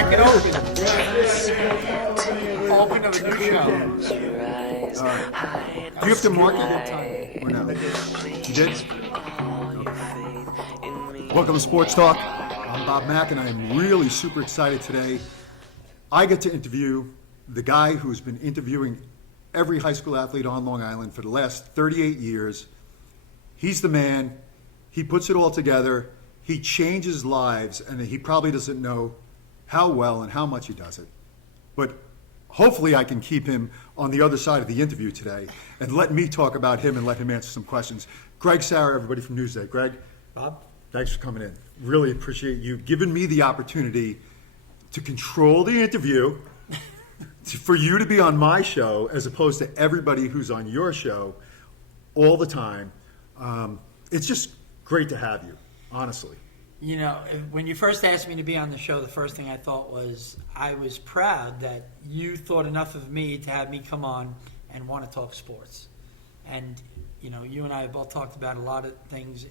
crack it open. Open of a new show. Do you have to mark it? Or no? You did? Welcome to Sports Talk. I'm Bob Mack, and I am really super excited today. I get to interview the guy who's been interviewing every high school athlete on Long Island for the last 38 years. He's the man. He puts it all together. He changes lives, and he probably doesn't know how well and how much he does it. But hopefully I can keep him on the other side of the interview today and let me talk about him and let him answer some questions. Gregg Sarra, everybody from Newsday. Greg, Bob? Thanks for coming in. Really appreciate you giving me the opportunity to control the interview, for you to be on my show as opposed to everybody who's on your show all the time. It's just great to have you, honestly. You know, when you first asked me to be on the show, the first thing I thought was I was proud that you thought enough of me to have me come on and want to talk sports. And, you know, you and I have both talked about a lot of things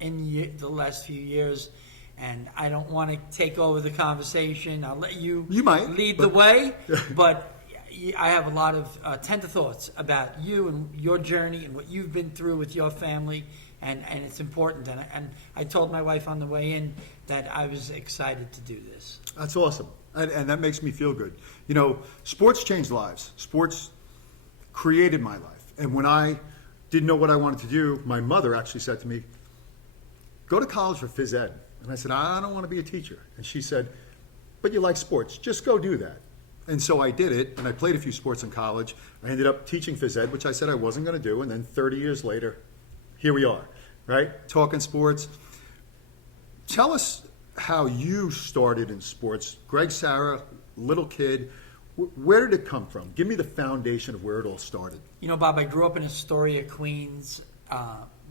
in the last few years, and I don't want to take over the conversation. I'll let you lead the way, but I have a lot of tender thoughts about you and your journey and what you've been through with your family, and it's important. And I told my wife on the way in that I was excited to do this. That's awesome, and that makes me feel good. You know, sports changed lives. Sports created my life. And when I didn't know what I wanted to do, my mother actually said to me, go to college for phys ed. And I said, I don't want to be a teacher. And she said, but you like sports. Just go do that. And so I did it, and I played a few sports in college. I ended up teaching phys ed, which I said I wasn't going to do. And then 30 years later, here we are, right? Talking sports. Tell us how you started in sports. Gregg Sarra, little kid. Where did it come from? Give me the foundation of where it all started. You know, Bob, I grew up in Astoria, Queens,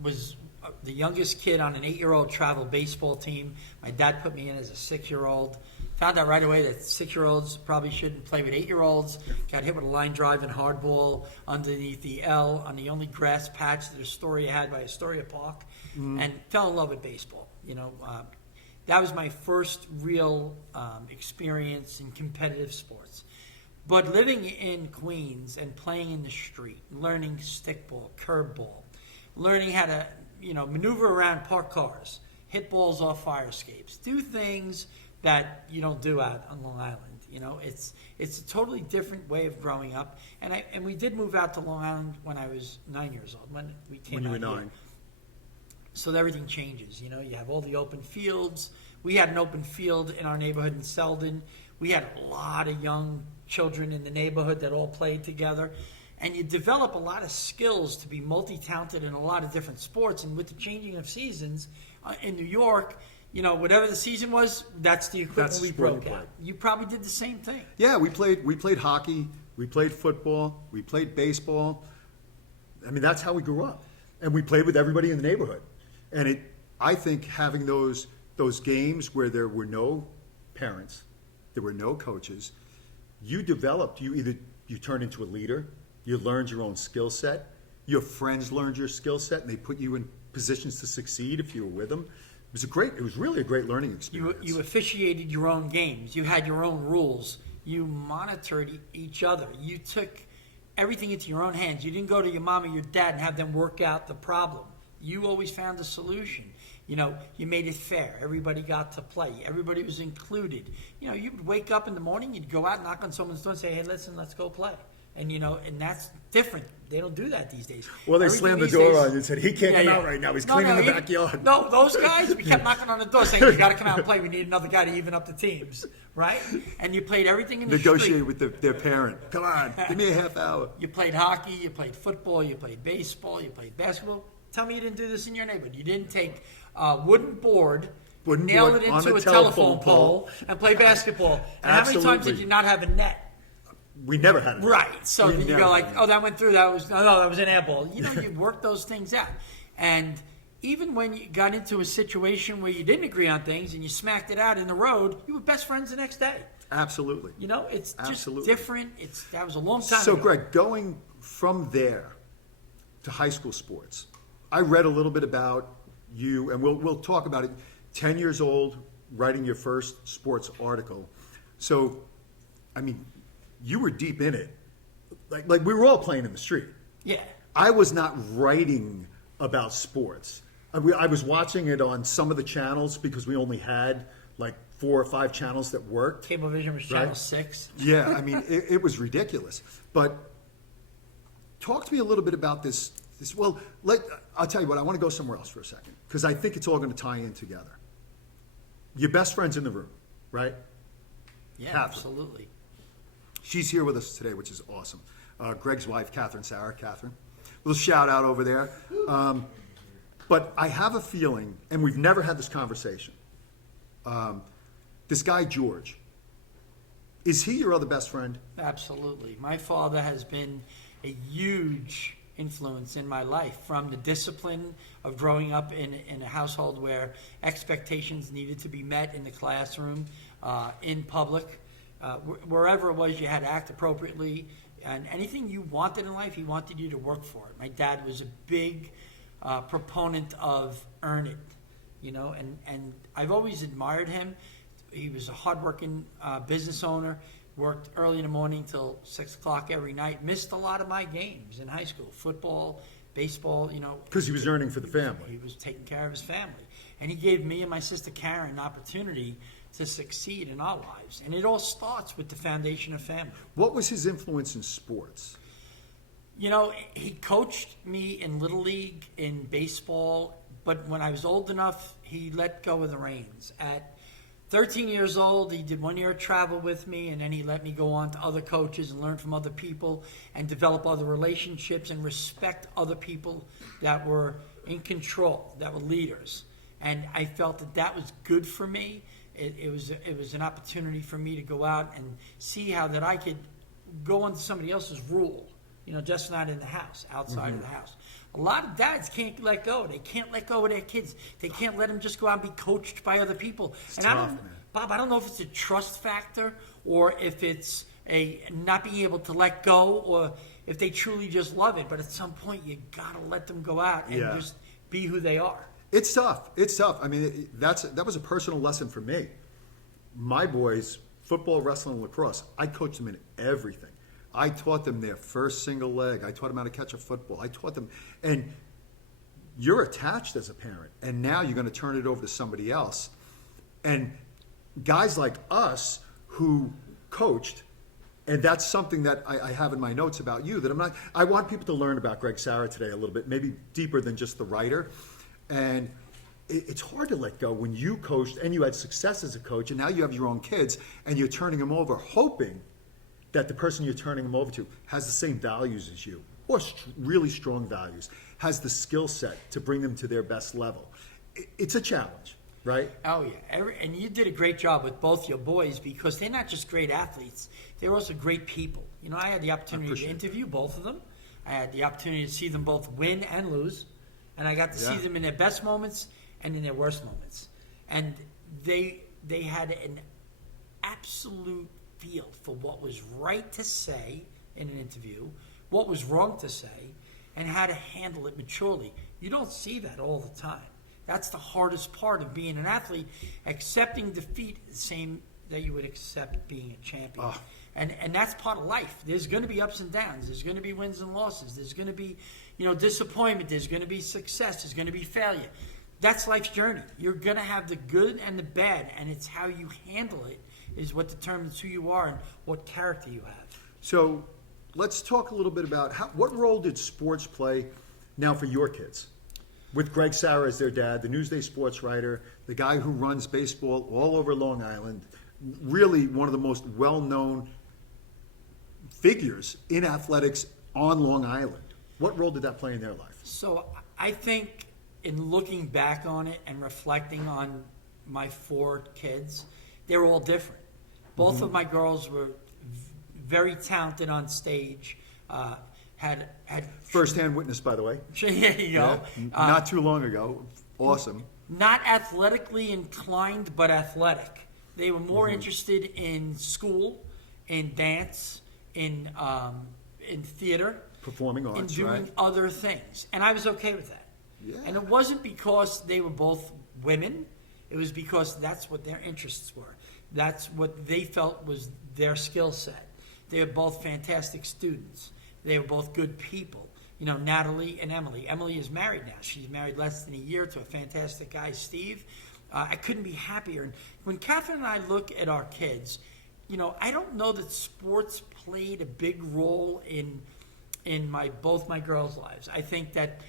was the youngest kid on an 8-year-old travel baseball team. My dad put me in as a 6-year-old. Found out right away that 6-year-olds probably shouldn't play with 8-year-olds. Got hit with a line drive and hardball underneath the L on the only grass patch that Astoria had by Astoria Park, and fell in love with baseball. You know, that was my first real experience in competitive sports. But living in Queens and playing in the street, learning stickball, curveball, learning how to, you know, maneuver around parked cars, hit balls off fire escapes, do things that you don't do out on Long Island. You know, it's a totally different way of growing up. And we did move out to Long Island when I was 9 years old. When we came when you out were 9. Here. So everything changes. You know, you have all the open fields. We had an open field in our neighborhood in Selden. We had a lot of young children in the neighborhood that all played together. And you develop a lot of skills to be multi-talented in a lot of different sports. And with the changing of seasons in New York, you know, whatever the season was, that's the equipment we broke out. You probably did the same thing. Yeah, we played hockey, we played football, we played baseball. I mean, that's how we grew up. And we played with everybody in the neighborhood. And I think having those games where there were no parents, there were no coaches, you turned into a leader. You learned your own skill set. Your friends learned your skill set, and they put you in positions to succeed if you were with them. It was really a great learning experience. You officiated your own games. You had your own rules. You monitored each other. You took everything into your own hands. You didn't go to your mom or your dad and have them work out the problem. You always found a solution. You know, you made it fair. Everybody got to play. Everybody was included. You know, you would wake up in the morning, you'd go out, knock on someone's door and say, hey, listen, let's go play. And, you know, and that's different. They don't do that these days. Well, they slammed the door on you and said, he can't come out right now. He's cleaning the backyard. No, those guys, we kept knocking on the door saying, you got to come out and play. We need another guy to even up the teams, right? And you played everything in the Negotiate with their parent. Come on, give me a half hour. You played hockey, you played football, you played baseball, you played basketball. Tell me you didn't do this in your neighborhood. You didn't take a wooden board, nail it into a telephone pole, and play basketball. And how many times did you not have a net? We never had it. Right. So you go like, oh, that went through. That was an air ball. You know, you work those things out. And even when you got into a situation where you didn't agree on things and you smacked it out in the road, you were best friends the next day. Absolutely. You know, it's just different. That was a long time ago. So, Greg, going from there to high school sports, I read a little bit about you, and we'll talk about it. 10 years old, writing your first sports article. So, I mean, you were deep in it. Like we were all playing in the street. Yeah. I was not writing about sports. I was watching it on some of the channels because we only had like 4 or 5 channels that worked. Cablevision was channel 6. Yeah, I mean, it was ridiculous. But talk to me a little bit about this. Well, I'll tell you what, I want to go somewhere else for a second because I think it's all going to tie in together. Your best friend's in the room, right? Yeah, Catherine. absolutely. She's here with us today, which is awesome. Gregg's wife, Gregg Sarra. Catherine. Little shout out over there. But I have a feeling, and we've never had this conversation. This guy, George, is he your other best friend? Absolutely. My father has been a huge influence in my life, from the discipline of growing up in a household where expectations needed to be met in the classroom, in public, wherever it was you had to act appropriately, and anything you wanted in life, he wanted you to work for it. My dad was a big proponent of earn it, and I've always admired him. He was a hardworking business owner, worked early in the morning till 6 o'clock every night, missed a lot of my games in high school, football, baseball, Because he was earning for the family. He was taking care of his family. And he gave me and my sister Karen an opportunity to succeed in our lives. And it all starts with the foundation of family. What was his influence in sports? He coached me in Little League, in baseball, but when I was old enough, he let go of the reins. At 13 years old, he did 1 year of travel with me, and then he let me go on to other coaches and learn from other people and develop other relationships and respect other people that were in control, that were leaders. And I felt that was good for me. It was an opportunity for me to go out and see how that I could go under somebody else's rule, just not in the house, outside of the house. A lot of dads can't let go. They can't let go of their kids. They can't let them just go out and be coached by other people. Bob, I don't know if it's a trust factor or if it's a not being able to let go or if they truly just love it. But at some point, you got to let them go out and just be who they are. It's tough. It's tough. I mean, that was a personal lesson for me. My boys, football, wrestling, lacrosse, I coached them in everything. I taught them their first single leg. I taught them how to catch a football. I taught them. And you're attached as a parent. And now you're going to turn it over to somebody else. And guys like us who coached, and that's something that I have in my notes about you, that I want people to learn about Gregg Sarra today a little bit, maybe deeper than just the writer. And it's hard to let go when you coached and you had success as a coach, and now you have your own kids, and you're turning them over, hoping that the person you're turning them over to has the same values as you, or really strong values, has the skill set to bring them to their best level. It's a challenge, right? Oh, yeah. And you did a great job with both your boys because they're not just great athletes, they're also great people. I had the opportunity to interview both of them. I had the opportunity to see them both win and lose. And I got to see them in their best moments and in their worst moments. And they had an absolute feel for what was right to say in an interview, what was wrong to say, and how to handle it maturely. You don't see that all the time. That's the hardest part of being an athlete. Accepting defeat is the same that you would accept being a champion. And that's part of life. There's going to be ups and downs. There's going to be wins and losses. There's going to be, disappointment. There's going to be success. There's going to be failure. That's life's journey. You're going to have the good and the bad, and it's how you handle it is what determines who you are and what character you have. So let's talk a little bit about what role did sports play now for your kids? With Gregg Sarra as their dad, the Newsday sports writer, the guy who runs baseball all over Long Island, really one of the most well-known figures in athletics on Long Island. What role did that play in their life? So I think in looking back on it and reflecting on my 4 kids, they're all different. Both of my girls were very talented on stage, had first-hand witness, by the way. There you go. Not too long ago. Awesome. Not athletically inclined, but athletic. They were more interested in school, in dance, in theater, performing arts, in doing right? other things, and I was okay with that. Yeah. And it wasn't because they were both women; it was because that's what their interests were. That's what they felt was their skill set. They are both fantastic students. They are both good people. You know, Natalie and Emily. Emily is married now. She's married less than a year to a fantastic guy, Steve. I couldn't be happier. And when Catherine and I look at our kids, you know, I don't know that sports played a big role in both my girls' lives. I think that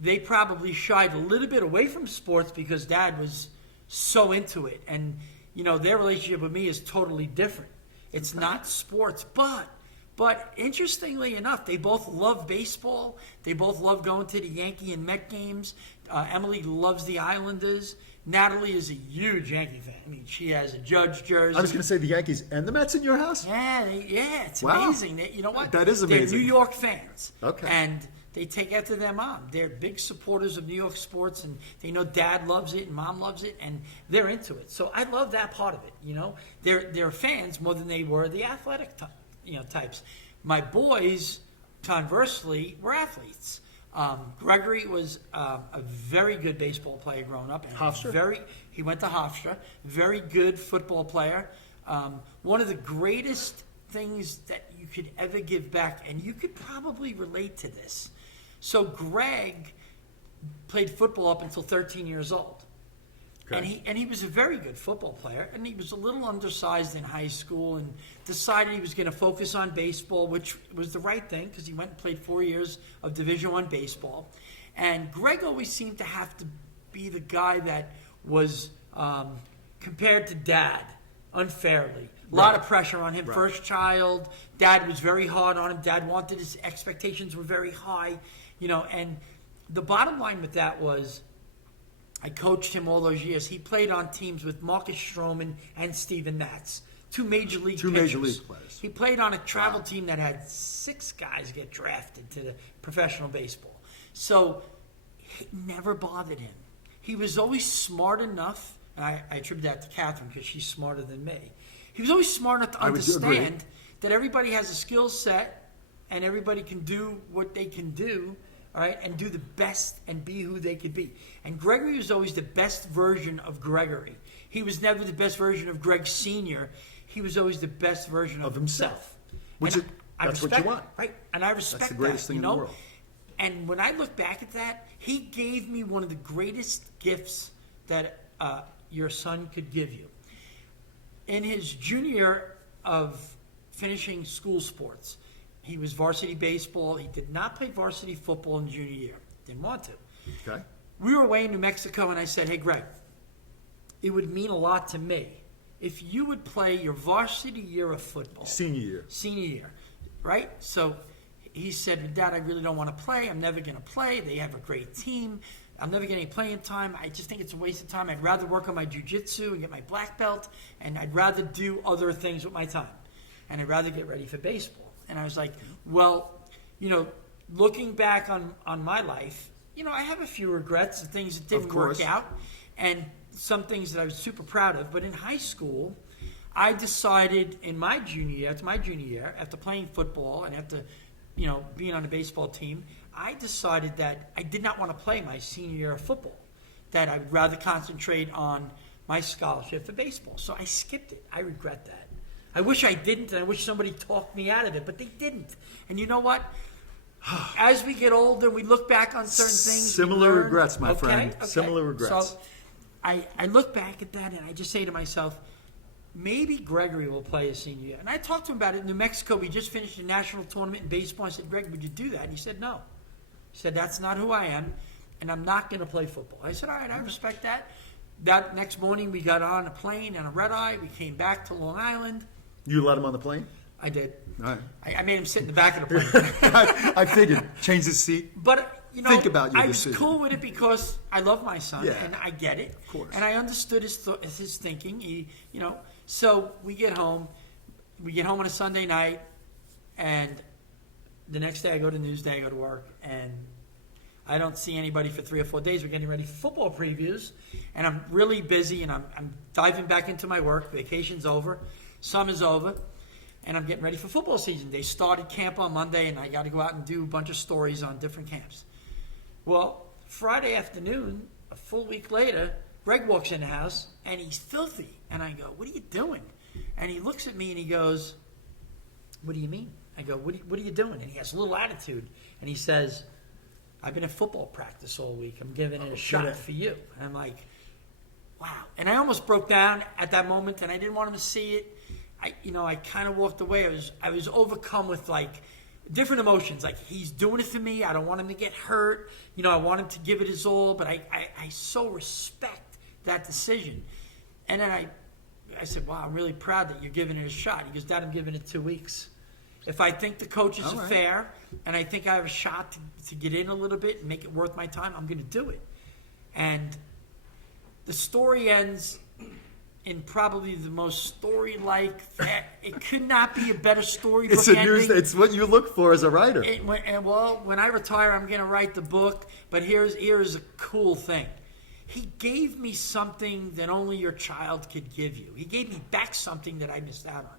they probably shied a little bit away from sports because Dad was so into it. And, you know, their relationship with me is totally different. It's not sports, but interestingly enough, they both love baseball. They both love going to the Yankee and Met games. Emily loves the Islanders. Natalie is a huge Yankee fan. I mean, she has a Judge jersey. I was going to say the Yankees and the Mets in your house? Yeah, it's Wow. amazing. You know what? That is amazing. They're New York fans. Okay. And they take after their mom. They're big supporters of New York sports, and they know Dad loves it and Mom loves it, and they're into it. So I love that part of it. You know, they're fans more than they were the athletic types. My boys, conversely, were athletes. Gregory was a very good baseball player growing up. And Hofstra? He went to Hofstra. Very good football player. One of the greatest things that you could ever give back, and you could probably relate to this. So Greg played football up until 13 years old. Okay. And he was a very good football player, and he was a little undersized in high school and decided he was going to focus on baseball, which was the right thing because he went and played 4 years of Division I baseball. And Greg always seemed to have to be the guy that was compared to Dad unfairly. A lot of pressure on him. Right. First child. Dad was very hard on him. Dad wanted his expectations were very high, you know. And the bottom line with that was, I coached him all those years. He played on teams with Marcus Stroman and Steven Matz, two major league players. He played on a travel team that had 6 guys get drafted to the professional baseball. So it never bothered him. He was always smart enough, and I attribute that to Catherine because she's smarter than me. He was always smart enough to understand that everybody has a skill set and everybody can do what they can do. All right, and do the best and be who they could be. And Gregory was always the best version of Gregory. He was never the best version of Greg Sr. He was always the best version of himself. That's what you want. Right, and I respect that. That's the greatest thing in the world. And when I look back at that, he gave me one of the greatest gifts that your son could give you. In his junior year of finishing school sports, he was varsity baseball. He did not play varsity football in junior year. Didn't want to. Okay. We were away in New Mexico, and I said, hey, Greg, it would mean a lot to me if you would play your varsity year of football. Senior year, right? So he said, Dad, I really don't want to play. I'm never going to play. They have a great team. I'm never getting playing time. I just think it's a waste of time. I'd rather work on my jiu-jitsu and get my black belt, and I'd rather do other things with my time. And I'd rather get ready for baseball. And I was like, well, you know, looking back on my life, you know, I have a few regrets and things that didn't work out and some things that I was super proud of. But in high school, I decided in my junior year, after playing football and after, you know, being on a baseball team, I decided that I did not want to play my senior year of football, that I would rather concentrate on my scholarship for baseball. So I skipped it. I regret that. I wish I didn't, and I wish somebody talked me out of it, but they didn't. And you know what? As we get older, we look back on certain things. Similar regrets, my friend. Okay. Similar regrets. So I look back at that, and I just say to myself, maybe Gregory will play his senior year. And I talked to him about it in New Mexico. We just finished a national tournament in baseball. I said, Greg, would you do that? And he said, no. He said, that's not who I am, and I'm not going to play football. I said, all right, I respect that. That next morning, we got on a plane and a red eye. We came back to Long Island. You let him on the plane? I did. All right. I made him sit in the back of the plane. I figured. Change his seat. But, you know, think about your I was decision. cool with it because I love my son, and I get it. Of course. And I understood his thinking. He, you know, so we get home. We get home on a Sunday night, and the next day I go to Newsday, I go to work, and I don't see anybody for 3 or 4 days. We're getting ready for football previews, and I'm really busy, and I'm diving back into my work. Vacation's over. Summer's over, and I'm getting ready for football season. They started camp on Monday, and I got to go out and do a bunch of stories on different camps. Well, Friday afternoon, a full week later, Greg walks in the house, and he's filthy. And I go, what are you doing? And he looks at me and he goes, what do you mean? I go, what are you doing? And he has a little attitude. And he says, I've been at football practice all week. I'm giving it a shot for you. And I'm like, wow. And I almost broke down at that moment, and I didn't want him to see it. I kind of walked away. I was overcome with like different emotions. Like, he's doing it for me. I don't want him to get hurt. I want him to give it his all. But I so respect that decision. And then I said, wow, I'm really proud that you're giving it a shot. He goes, Dad, I'm giving it 2 weeks. If I think the coaches are fair and I think I have a shot to get in a little bit and make it worth my time, I'm going to do it. And the story ends in probably the most story-like. It could not be a better storybook It's ending. It's what you look for as a writer. When I retire, I'm going to write the book. But here's a cool thing. He gave me something that only your child could give you. He gave me back something that I missed out on.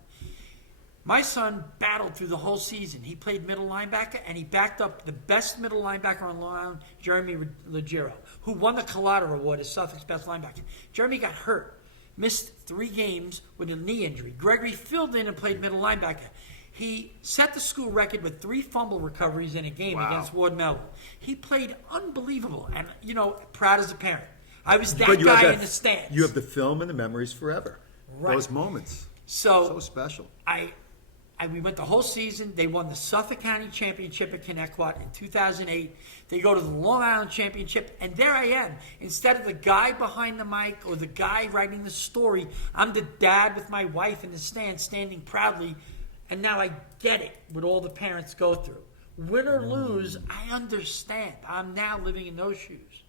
My son battled through the whole season. He played middle linebacker, and he backed up the best middle linebacker on Long Island, Jeremy Legero, who won the Colada Award as Suffolk's best linebacker. Jeremy got hurt, missed 3 games with a knee injury. Gregory filled in and played middle linebacker. He set the school record with 3 fumble recoveries in a game against Ward Melville. He played unbelievable, and, proud as a parent. I was that guy in the stands. You have the film and the memories forever. Right. Those moments. So special. We went the whole season. They won the Suffolk County Championship at Connecticut in 2008. They go to the Long Island Championship, and there I am. Instead of the guy behind the mic or the guy writing the story, I'm the dad with my wife in the stand, standing proudly, and now I get it, what all the parents go through. Win or lose, I understand. I'm now living in those shoes.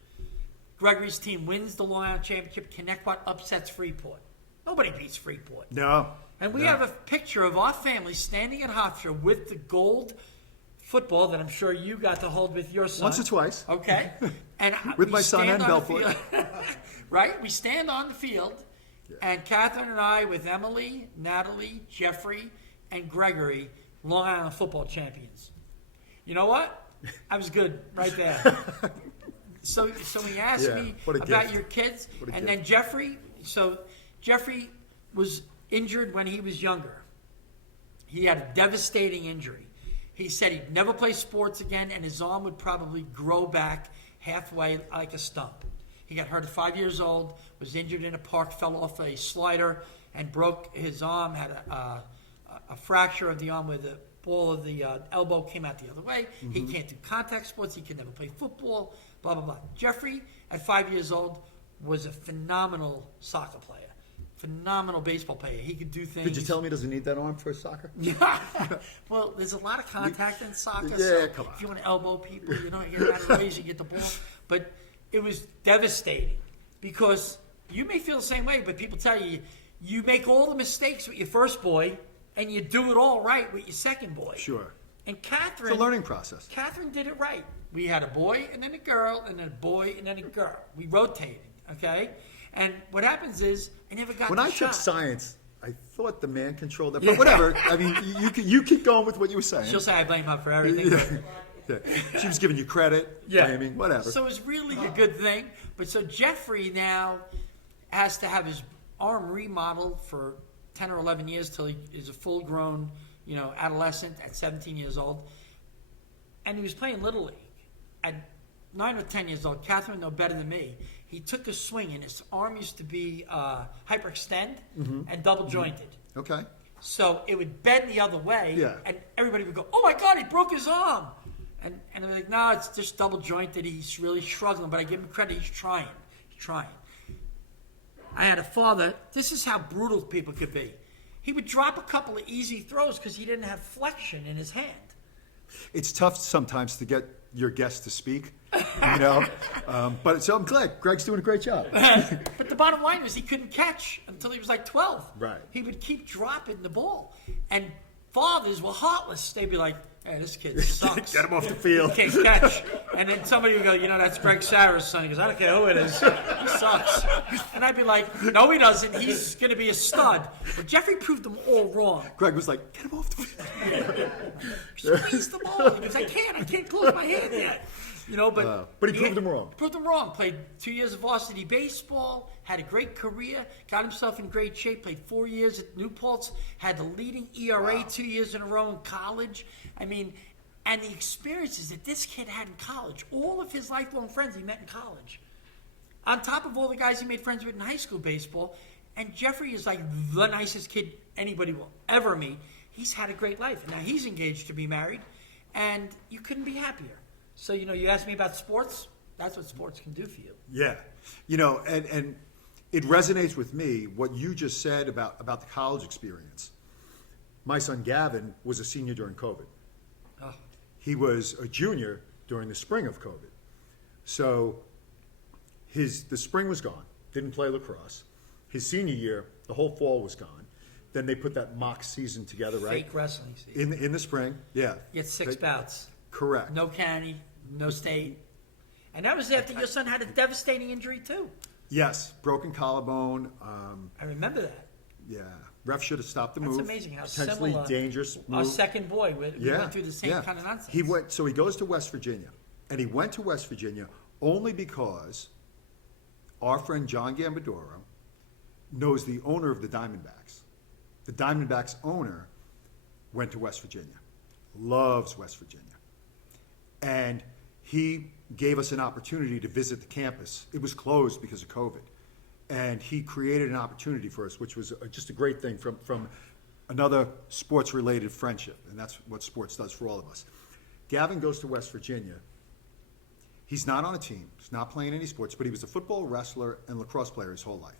Gregory's team wins the Long Island Championship. Connecticut upsets Freeport. Nobody beats Freeport. No. And we have a picture of our family standing at Hofstra with the gold football that I'm sure you got to hold with your son. Once or twice. Okay. And with my son and Belfort. Right? We stand on the field, and Catherine and I, with Emily, Natalie, Jeffrey, and Gregory, Long Island football champions. You know what? I was good right there. So when you asked me about your kids, and then Jeffrey was injured when he was younger. He had a devastating injury. He said he'd never play sports again, and his arm would probably grow back halfway like a stump. He got hurt at 5 years old, was injured in a park, fell off a slider, and broke his arm, had a fracture of the arm where the ball of the elbow came out the other way. Mm-hmm. He can't do contact sports. He could never play football, blah, blah, blah. Jeffrey, at 5 years old, was a phenomenal soccer player. Phenomenal baseball player. He could do things. Did you tell him he doesn't need that arm for soccer? Well, there's a lot of contact in soccer. Yeah, so come on. if you want to elbow people, you're out of ways you get the ball. But it was devastating because you may feel the same way, but people tell you, you make all the mistakes with your first boy and you do it all right with your second boy. Sure. And Catherine... It's a learning process. Catherine did it right. We had a boy and then a girl and then a boy and then a girl. We rotated, okay? And what happens is, I never got When the I shot. took science, I thought the man controlled it. But whatever. I mean, you keep going with what you were saying. She'll say I blame her for everything. Yeah. She was giving you credit, blaming, whatever. So it's really a good thing. But so Jeffrey now has to have his arm remodeled for 10 or 11 years till he is a full-grown, adolescent at 17 years old. And he was playing Little League. At 9 or 10 years old, Catherine know better than me, he took a swing and his arm used to be hyperextend and double jointed. Okay. So it would bend the other way, Yeah. and everybody would go, "Oh my God, he broke his arm!" And they're like, "No, it's just double jointed. He's really struggling." But I give him credit; he's trying. I had a father. This is how brutal people could be. He would drop a couple of easy throws because he didn't have flexion in his hand. It's tough sometimes to get your guests to speak, but so I'm glad Greg's doing a great job. But the bottom line was he couldn't catch until he was like 12. Right. He would keep dropping the ball. And fathers were heartless. They'd be like, "Hey, this kid sucks. Get him off the field. He can't catch." And then somebody would go, "That's Gregg Sarra's son." He goes, "I don't care who it is. He sucks." And I'd be like, "No, he doesn't. He's going to be a stud." But Jeffrey proved them all wrong. Greg was like, "Get him off the field." Squeeze the ball. He goes, I can't close my hand yet. But he proved them wrong. Proved them wrong. Played 2 years of varsity baseball, had a great career, got himself in great shape, played 4 years at New Paltz, had the leading ERA Wow. 2 years in a row in college. I mean, and the experiences that this kid had in college, all of his lifelong friends he met in college. On top of all the guys he made friends with in high school baseball, and Jeffrey is like the nicest kid anybody will ever meet. He's had a great life. Now he's engaged to be married, and you couldn't be happier. So, you asked me about sports. That's what sports can do for you. Yeah. And it resonates with me what you just said about the college experience. My son Gavin was a senior during COVID. Oh. He was a junior during the spring of COVID. So the spring was gone, didn't play lacrosse. His senior year, the whole fall was gone. Then they put that mock season together, right? Fake wrestling season. In the spring, yeah. You had 6 bouts. Correct. No county, no state. And that was after your son had a devastating injury, too. Yes, broken collarbone. I remember that. Yeah, ref should have stopped the That's move. amazing how Potentially similar dangerous move. our second boy. We went through the same kind of nonsense. He goes to West Virginia, and he went to West Virginia only because our friend John Gambadoro knows the owner of the Diamondbacks. The Diamondbacks owner went to West Virginia, loves West Virginia. And he gave us an opportunity to visit the campus. It was closed because of COVID. And he created an opportunity for us, which was just a great thing from another sports-related friendship. And that's what sports does for all of us. Gavin goes to West Virginia. He's not on a team. He's not playing any sports, but he was a football, wrestler, and lacrosse player his whole life.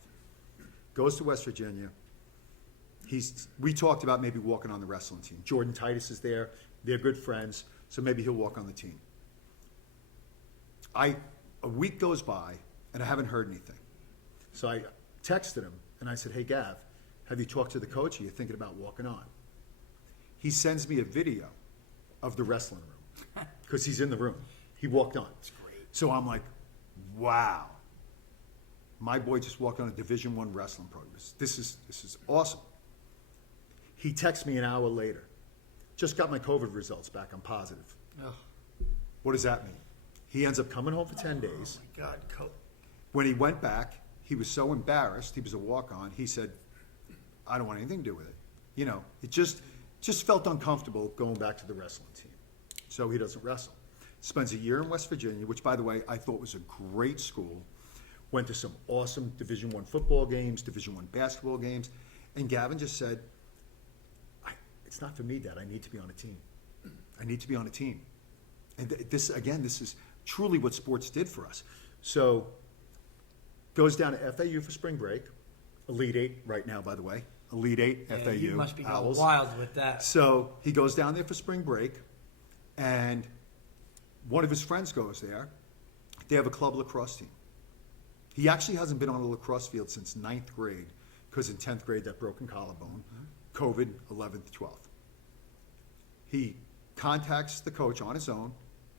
Goes to West Virginia. We talked about maybe walking on the wrestling team. Jordan Titus is there. They're good friends, so maybe he'll walk on the team. A week goes by, and I haven't heard anything. So I texted him, and I said, hey, Gav, have you talked to the coach? Are you thinking about walking on? He sends me a video of the wrestling room, because he's in the room. He walked on. That's great. So I'm like, wow. My boy just walked on a Division I wrestling program. This is awesome. He texts me an hour later. Just got my COVID results back. I'm positive. Oh, What does that mean? He ends up coming home for 10 days. my God, When he went back, he was so embarrassed. He was a walk-on. He said, I don't want anything to do with it. It just felt uncomfortable going back to the wrestling team. So he doesn't wrestle. Spends a year in West Virginia, which, by the way, I thought was a great school. Went to some awesome Division I football games, Division I basketball games. And Gavin just said, it's not for me, Dad. I need to be on a team. I need to be on a team. And this is truly what sports did for us. So goes down to FAU for spring break. Elite Eight right now, by the way. Elite Eight, yeah, FAU. you must be going Owls. wild with that. So he goes down there for spring break, and one of his friends goes there. They have a club lacrosse team. He actually hasn't been on a lacrosse field since 9th grade, because in 10th grade, that broken collarbone, COVID, 11th, 12th. He contacts the coach on his own,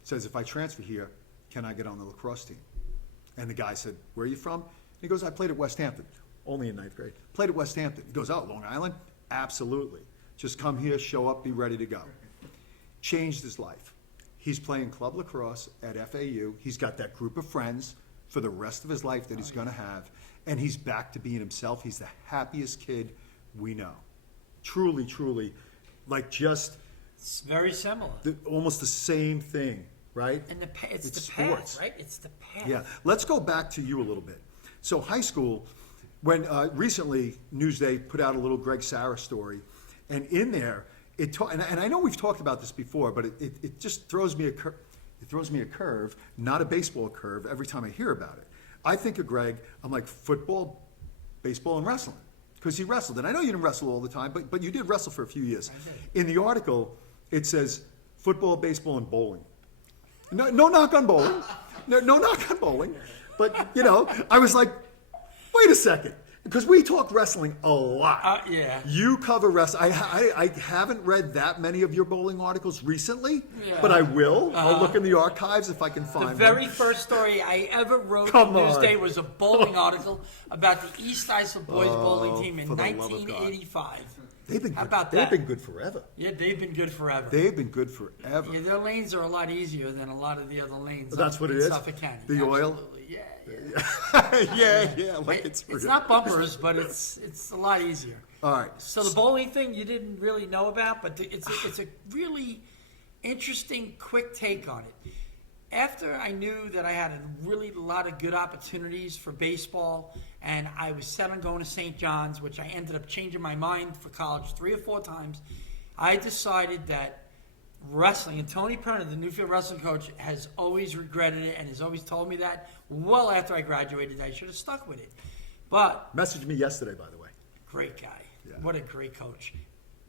says, if I transfer here, can I get on the lacrosse team? And the guy said, where are you from? And he goes, I played at West Hampton, only in 9th grade. Played at West Hampton. He goes, oh, Long Island? Absolutely. Just come here, show up, be ready to go. Changed his life. He's playing club lacrosse at FAU. He's got that group of friends for the rest of his life that he's going to have. And he's back to being himself. He's the happiest kid we know. Truly, truly, like just It's very similar. almost the same thing, right? And it's the sports. path, right? It's the path. Yeah. Let's go back to you a little bit. So high school, when recently Newsday put out a little Gregg Sarra story, and in there, and I know we've talked about this before, but it just throws me a curve, not a baseball curve, every time I hear about it. I think of Gregg, I'm like football, baseball, and wrestling. Because he wrestled. And I know you didn't wrestle all the time, but you did wrestle for a few years. I did. In the article, it says football, baseball, and bowling. No knock on bowling. No knock on bowling. But, I was like, wait a second. Because we talk wrestling a lot. Yeah. You cover wrestling. I haven't read that many of your bowling articles recently, Yeah. but I will. I'll look in the archives if I can find The very one. first story I ever wrote Come in on. Newsday was a bowling article about the East Islip boys bowling team in for the love of God. 1985. They've been How good. about They've that? been good forever. Yeah, they've been good forever. They've been good forever. Yeah, their lanes are a lot easier than a lot of the other lanes. That's what in it is? Suffolk County. The oil? Absolutely. Yeah. yeah, like It's real. not bumpers, but it's a lot easier. All right. So the bowling thing you didn't really know about, but it's a really interesting, quick take on it. After I knew that I had a lot of good opportunities for baseball, and I was set on going to St. John's, which I ended up changing my mind for college 3 or 4 times, I decided that wrestling, and Tony Perna, the Newfield wrestling coach, has always regretted it and has always told me that well after I graduated I should have stuck with it. But Messaged me yesterday, by the way. great guy. Yeah. What a great coach.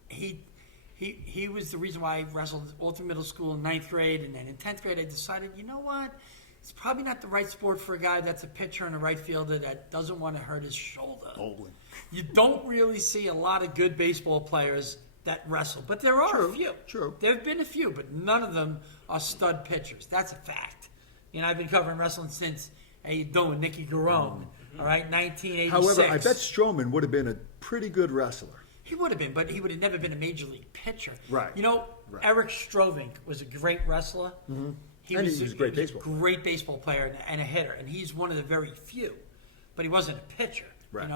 He was the reason why I wrestled all through middle school in 9th grade, and then in 10th grade I decided, you know what? It's probably not the right sport for a guy that's a pitcher and a right fielder that doesn't want to hurt his shoulder. Bowling. You don't really see a lot of good baseball players that wrestle, but there are True, a few. true. There have been a few, but none of them are stud pitchers. That's a fact. You know, I've been covering wrestling since, how you doing, Nicky Garone, all right, 1986. However, I bet Strowman would have been a pretty good wrestler. He would have been, but he would have never been a major league pitcher. Right. You know, Right. Eric Strovink was a great wrestler. Mm-hmm. He was a great baseball player. Great baseball player and a hitter, and he's one of the very few. But he wasn't a pitcher. Right.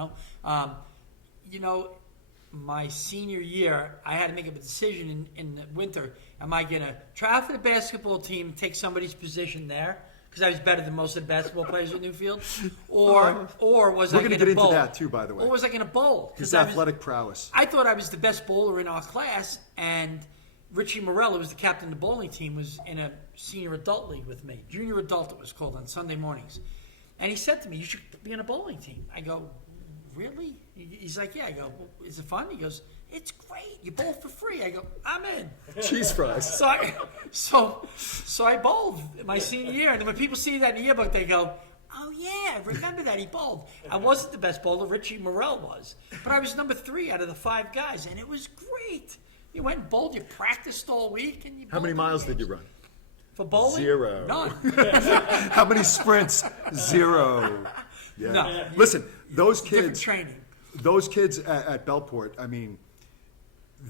You know, my senior year, I had to make a decision in the winter. Am I going to try out for the basketball team, take somebody's position there? Because I was better than most of the basketball players at Newfield, or was I We're going to get into bowl? that too, by the way. Or was I going to bowl? His 'Cause I was- athletic prowess. I thought I was the best bowler in our class, and Richie Morello, who was the captain of the bowling team, was in a senior adult league with me. Junior adult, it was called, on Sunday mornings. And he said to me, you should be on a bowling team. I go, really? He's like, yeah. I go, well, is it fun? He goes, it's great. You bowl for free. I go, I'm in. Cheese fries. So I bowled my senior year, and when people see that in the yearbook, they go, oh yeah, I remember that he bowled. I wasn't the best bowler, Richie Morel was, but I was number 3 out of the 5 guys, and it was great. You went and bowled, you practiced all week, and you How many bowled miles games. did you run? For bowling? 0. None. How many sprints? 0. Yeah. No. Listen, those Different kids. training. Those kids at Belport, I mean,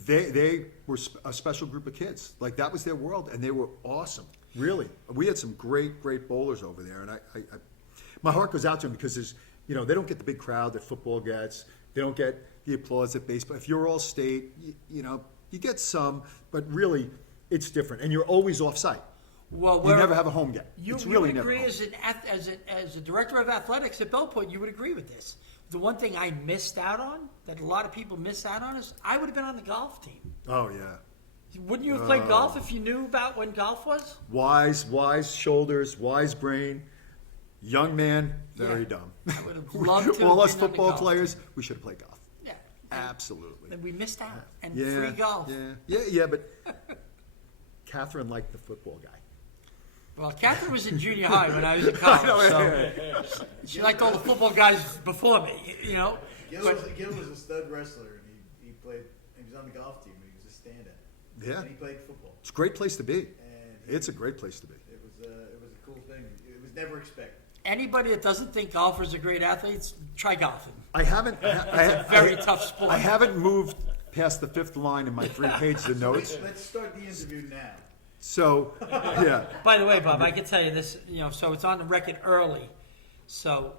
they were a special group of kids. Like, that was their world, and they were awesome. Really, we had some great bowlers over there, and I my heart goes out to them because they don't get the big crowd that football gets. They don't get the applause that baseball. If you're all state, you get some, but really, it's different, and you're always off site. Well, You never have a home game. You It's really would never agree home. as a director of athletics at Belport, you would agree with this. The one thing I missed out on, that a lot of people miss out on, is I would have been on the golf team. Oh yeah. Wouldn't you have played golf if you knew about when golf was? Wise shoulders, wise brain, young man, very Yeah. dumb. I would have loved to. All have us been on the football golf players, we should have played golf. team. Yeah. Absolutely. And we missed out. And Yeah, free golf. yeah, but Catherine liked the football guy. Well, Catherine was in junior high when I was in college, so she liked all the football guys before me, Gil was a stud wrestler, and he played. He was on the golf team, and he was a standout. Yeah. And he played football. It's a great place to be. And It's a great place to be. it was a cool thing. It was never expected. Anybody that doesn't think golfers are great athletes, try golfing. I haven't. Very tough sport. I haven't moved past the 5th line in my 3 pages of notes. Let's start the interview now. So, yeah. By the way, Bob, I can tell you this, so it's on the record early. So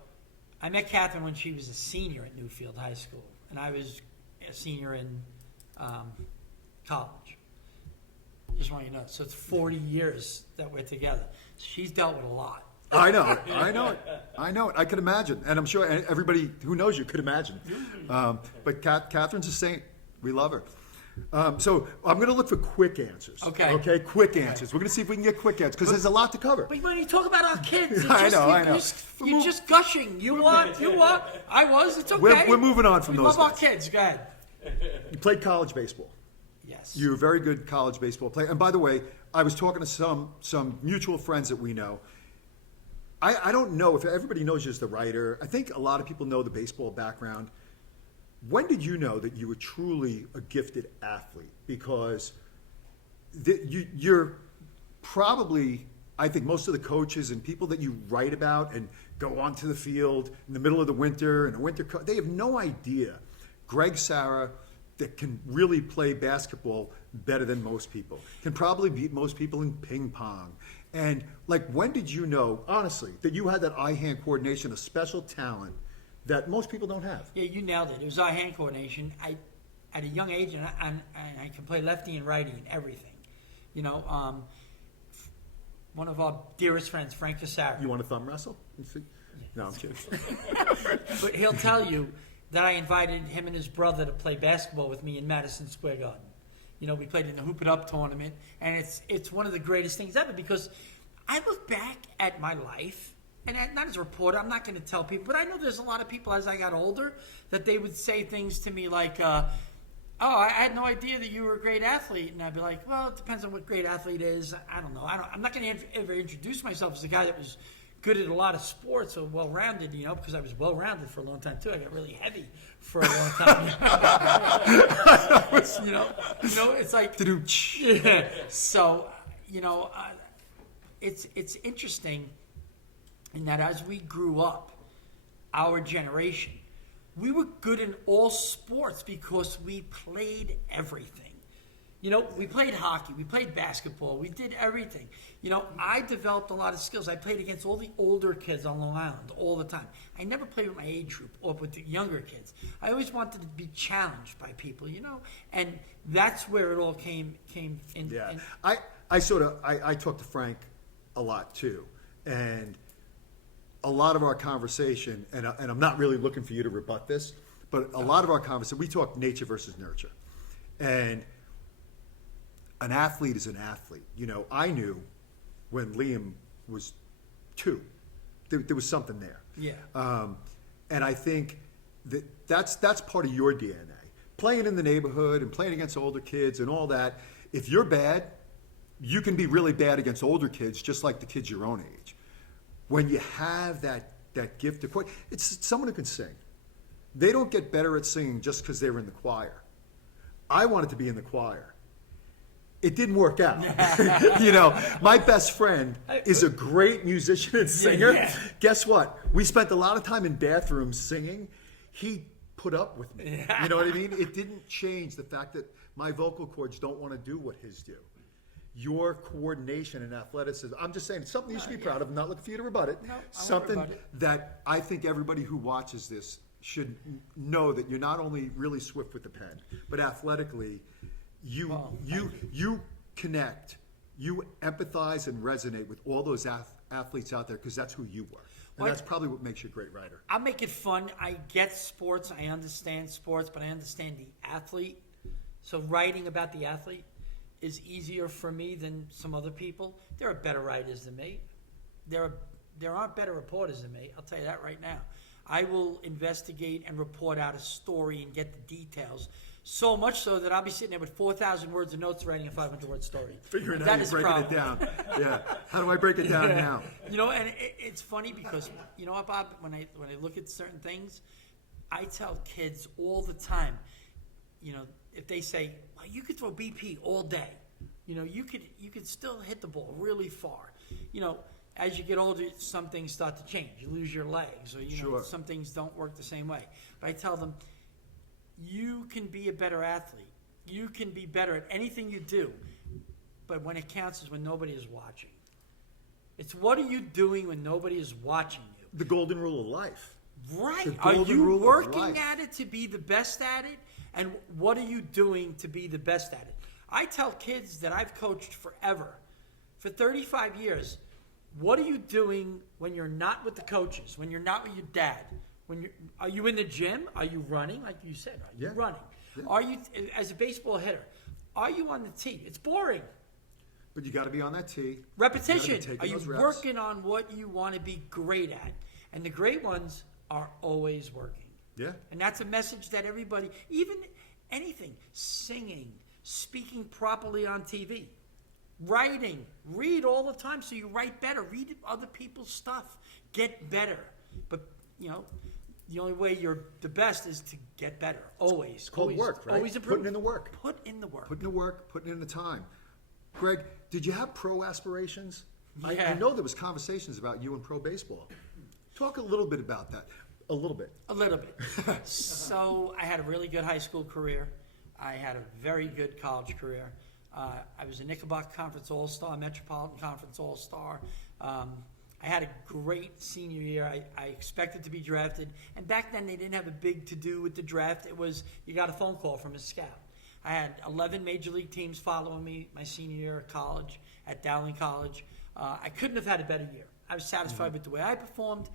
I met Catherine when she was a senior at Newfield High School, and I was a senior in college. Just want you to know. So it's 40 years that we're together. She's dealt with a lot. I know it. I can imagine. And I'm sure everybody who knows you could imagine. But Catherine's a saint. We love her. So I'm going to look for quick answers. Okay. Okay, quick answers. We're going to see if we can get quick answers because there's a lot to cover. But when you talk about our kids, I know. You're just gushing. You what? I was. It's okay. We're moving on from we those love our guys. kids. Go ahead. You played college baseball. Yes. You're a very good college baseball player. And by the way, I was talking to some mutual friends that we know. I don't know if everybody knows you as the writer. I think a lot of people know the baseball background. When did you know that you were truly a gifted athlete? Because you're probably, I think most of the coaches and people that you write about and go onto the field in the middle of the winter and a winter coat, they have no idea. Gregg Sarra, that can really play basketball better than most people, can probably beat most people in ping pong. And like, when did you know, honestly, that you had that eye-hand coordination, a special talent that most people don't have? Yeah, you nailed it. It was eye-hand coordination. At a young age, and I can play lefty and righty and everything. You know, one of our dearest friends, Frank Casara. You want to thumb wrestle? No, I'm kidding. But he'll tell you that I invited him and his brother to play basketball with me in Madison Square Garden. You know, we played in the Hoop It Up tournament, and it's one of the greatest things ever, because I look back at my life, and not as a reporter, I'm not going to tell people, but I know there's a lot of people as I got older that they would say things to me like, oh, I had no idea that you were a great athlete. And I'd be like, well, it depends on what great athlete is. I don't know. I'm not going to ever introduce myself as a guy that was good at a lot of sports or well-rounded, you know, because I was well-rounded for a long time, too. I got really heavy for a long time. you know, it's like... Yeah. So, you know, it's interesting in that as we grew up, our generation, we were good in all sports because we played everything. You know, we played hockey, we played basketball, we did everything. You know, I developed a lot of skills. I played against all the older kids on Long Island all the time. I never played with my age group or with the younger kids. I always wanted to be challenged by people, you know, and that's where it all came in. Yeah, I talk to Frank a lot too, and a lot of our conversation, and I'm not really looking for you to rebut this, but a lot of our conversation, we talk nature versus nurture, and an athlete is an athlete. You know, I knew when Liam was 2, there was something there. Yeah. And I think that's part of your DNA. Playing in the neighborhood and playing against older kids and all that, if you're bad, you can be really bad against older kids, just like the kids your own age. When you have that gift of it's someone who can sing. They don't get better at singing just because they were in the choir. I wanted to be in the choir. It didn't work out. You know, my best friend is a great musician and singer. Yeah. Guess what? We spent a lot of time in bathrooms singing. He put up with me. You know what I mean? It didn't change the fact that my vocal cords don't want to do what his do. Your coordination and athleticism, I'm just saying, it's something you should be proud of. I'm not looking for you to rebut it. No, I won't something rebut it. that I think everybody who watches this should know, that you're not only really swift with the pen, but athletically, you connect, you empathize and resonate with all those athletes out there, because that's who you were. And that's probably what makes you a great writer. I make it fun. I get sports. I understand sports, but I understand the athlete. So writing about the athlete is easier for me than some other people. There are better writers than me. There aren't better reporters than me. I'll tell you that right now. I will investigate and report out a story and get the details. So much so that I'll be sitting there with 4,000 words of notes writing a 500-word story. Figuring out how you're breaking it down. Yeah. How do I break it down now? You know, and it's funny because, you know what, Bob, when I look at certain things, I tell kids all the time, you know, if they say, well, you could throw BP all day, you know, you could still hit the ball really far. You know, as you get older, some things start to change. You lose your legs, or, you know, some things don't work the same way. But I tell them, you can be a better athlete. You can be better at anything you do. But when it counts is when nobody is watching. It's what are you doing when nobody is watching you? The golden rule of life. Right. Are you working at it to be the best at it? And what are you doing to be the best at it? I tell kids that I've coached forever, for 35 years, what are you doing when you're not with the coaches, when you're not with your dad? Are you in the gym? Are you running? Like you said, are you running? Yeah. Are you, as a baseball hitter, are you on the tee? It's boring. But you got to be on that tee. Repetition. Are you working on what you want to be great at? And the great ones are always working. Yeah. And that's a message that everybody, even anything, singing, speaking properly on TV. Writing. Read all the time so you write better. Read other people's stuff. Get better. But, the only way you're the best is to get better. Always. It's called work, right? Always improve. Putting in the work. Put in the work. Putting in the work, putting in the time. Greg, did you have pro aspirations? Yeah. I know there was conversations about you in pro baseball. Talk a little bit about that. A little bit. A little bit. So I had a really good high school career. I had a very good college career. I was a Knickerbocker Conference All-Star, Metropolitan Conference All-Star. I had a great senior year. I expected to be drafted. And back then, they didn't have a big to-do with the draft. It was, you got a phone call from a scout. I had 11 major league teams following me my senior year of college at Dowling College. I couldn't have had a better year. I was satisfied with the way I performed.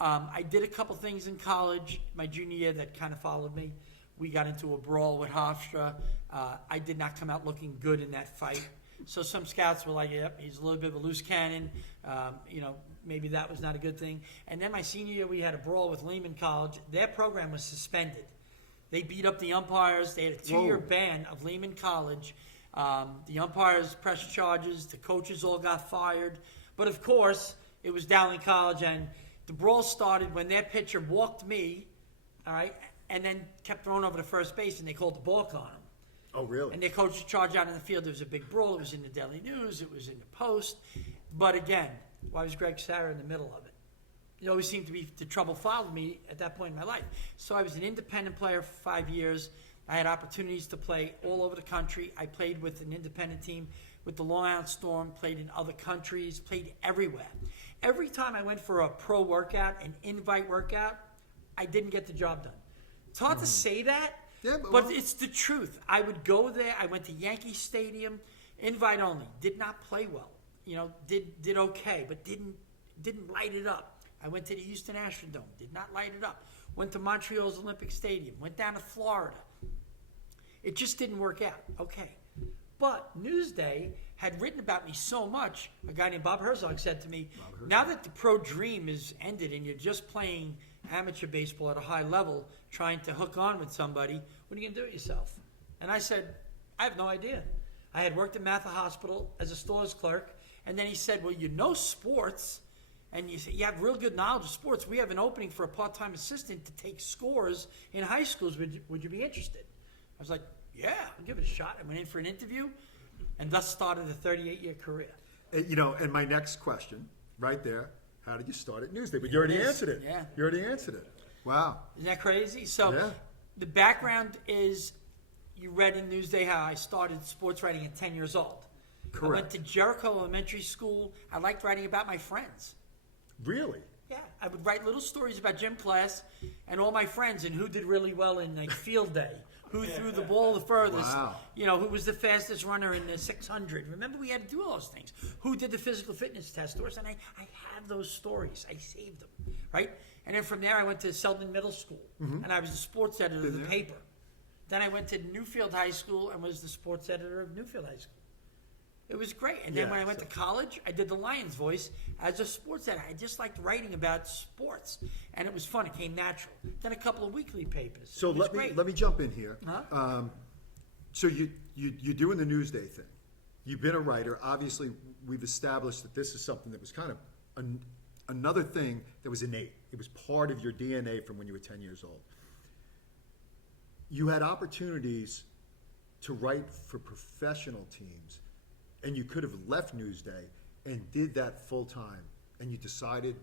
I did a couple things in college my junior year that kind of followed me. We got into a brawl with Hofstra. I did not come out looking good in that fight. So some scouts were like, yep, he's a little bit of a loose cannon. Maybe that was not a good thing. And then my senior year, we had a brawl with Lehman College. Their program was suspended. They beat up the umpires. They had a 2-year ban of Lehman College. The umpires pressed charges. The coaches all got fired. But, of course, it was Dowling College, and the brawl started when their pitcher walked me, all right, and then kept throwing over to first base, and they called the balk on him. Oh, really? And their coach charged out in the field. There was a big brawl. It was in the Daily News. It was in the Post. But again, why was Gregg Sarra in the middle of it? It always seemed to be the trouble followed me at that point in my life. So I was an independent player for 5 years. I had opportunities to play all over the country. I played with an independent team with the Long Island Storm, played in other countries, played everywhere. Every time I went for a pro workout, an invite workout, I didn't get the job done. It's hard to say that. Yeah, but it's the truth. I would go there. I went to Yankee Stadium, invite only. Did not play well. Did okay, but didn't light it up. I went to the Houston Astrodome. Did not light it up. Went to Montreal's Olympic Stadium. Went down to Florida. It just didn't work out. Okay. But Newsday had written about me so much, a guy named Bob Herzog said to me, now that the pro dream is ended and you're just playing amateur baseball at a high level, trying to hook on with somebody, what are you going to do with yourself? And I said, I have no idea. I had worked at Mather Hospital as a stores clerk, and then he said, well, you know sports, and you have real good knowledge of sports. We have an opening for a part-time assistant to take scores in high schools. Would you be interested? I was like, yeah, I'll give it a shot. I went in for an interview, and thus started a 38-year career. And my next question, right there, how did you start at Newsday? But you already answered it. Yeah. You already answered it. Wow. Isn't that crazy? So Yeah. The background is, you read in Newsday how I started sports writing at 10 years old. Correct. I went to Jericho Elementary School. I liked writing about my friends. Really? Yeah, I would write little stories about gym class and all my friends and who did really well in field day, who threw the ball the furthest, Wow. Who was the fastest runner in the 600. Remember, we had to do all those things. Who did the physical fitness test? And I have those stories. I saved them, right? And then from there, I went to Selden Middle School, and I was the sports editor of the paper. Then I went to Newfield High School and was the sports editor of Newfield High School. It was great. And then when I went to college, I did the Lions voice as a sports editor. I just liked writing about sports, and it was fun. It came natural. Then a couple of weekly papers. So It was let me jump in here. Huh? So you're doing the Newsday thing. You've been a writer. Obviously, we've established that this is something that was kind of another thing that was innate. It was part of your DNA from when you were 10 years old. You had opportunities to write for professional teams, and you could have left Newsday and did that full time, and you decided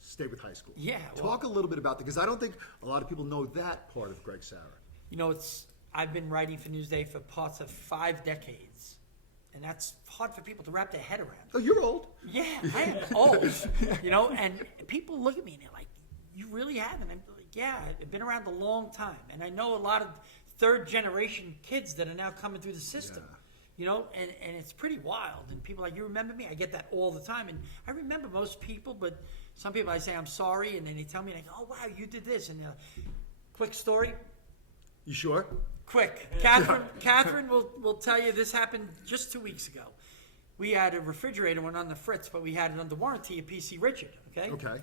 stay with high school. Yeah, Talk a little bit about that, because I don't think a lot of people know that part of Gregg Sarra. I've been writing for Newsday for parts of 5 decades, and that's hard for people to wrap their head around. Oh, you're old. Yeah, I am old, and people look at me and they're like, you really haven't? I'm like, yeah, I've been around a long time, and I know a lot of third-generation kids that are now coming through the system. Yeah. And it's pretty wild. And people are like, you remember me? I get that all the time. And I remember most people, but some people I say, I'm sorry. And then they tell me, like, oh, wow, you did this. And quick story. You sure? Quick. Catherine will tell you this happened just 2 weeks ago. We had a refrigerator went on the fritz, but we had it under warranty at PC Richard. Okay? Okay.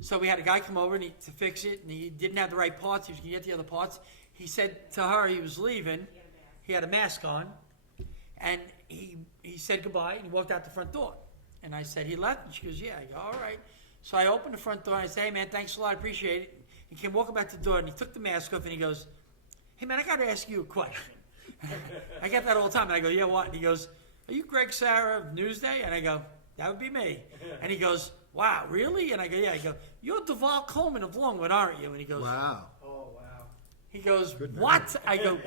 So we had a guy come over to fix it, and he didn't have the right parts. He was going to get the other parts. He said to her he was leaving. He had a mask on. And he said goodbye, and he walked out the front door. And I said, he left? And she goes, yeah. I go, all right. So I opened the front door, and I said, hey, man, thanks a lot, I appreciate it. He came walking back to the door, and he took the mask off, and he goes, hey, man, I got to ask you a question. I get that all the time. And I go, yeah, what? And he goes, are you Gregg Sarra of Newsday? And I go, that would be me. And he goes, wow, really? And I go, yeah. I go, you're Duval Coleman of Longwood, aren't you? And he goes, Wow. he goes, what? I go,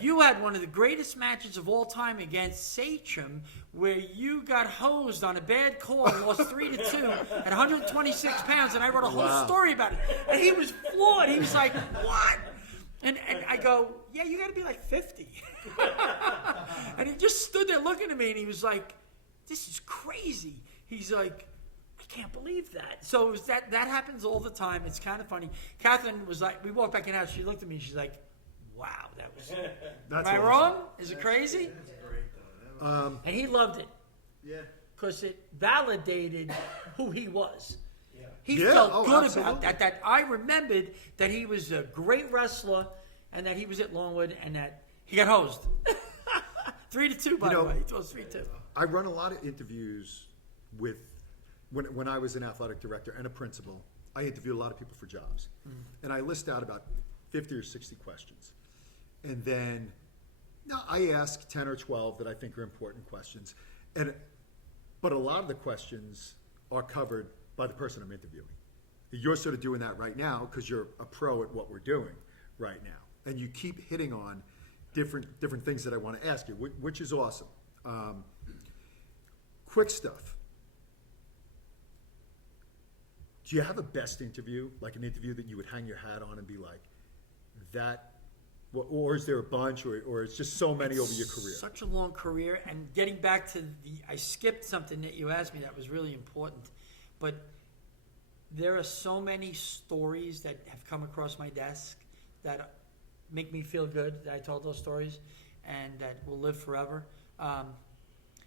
you had one of the greatest matches of all time against Sachem where you got hosed on a bad call and lost 3-2 at 126 pounds, and I wrote a whole story about it. And he was floored. He was like, what? And I go, yeah, you got to be like 50. And he just stood there looking at me, and he was like, this is crazy. He's like, I can't believe that. So it was that happens all the time. It's kind of funny. Catherine was like, we walked back in the house. She looked at me. She's like, wow, that was. That's am I awesome. wrong? Is it crazy? That's great, though. That was, And he loved it yeah. because it validated who he was. He Yeah, felt good absolutely. about that. That I remembered that he was a great wrestler and that he was at Longwood and that he got hosed. 3-2, by the way. He was 3-2. I run a lot of interviews with, when I was an athletic director and a principal, I interview a lot of people for jobs. And I list out about 50 or 60 questions. And then I ask 10 or 12 that I think are important questions. But a lot of the questions are covered by the person I'm interviewing. You're sort of doing that right now because you're a pro at what we're doing right now. And you keep hitting on different things that I want to ask you, which is awesome. Quick stuff. Do you have a best interview, like an interview that you would hang your hat on and be like, that, or is there a bunch, or it's just so many over your career? Such a long career. And getting back to I skipped something that you asked me that was really important. But there are so many stories that have come across my desk that make me feel good that I told those stories and that will live forever.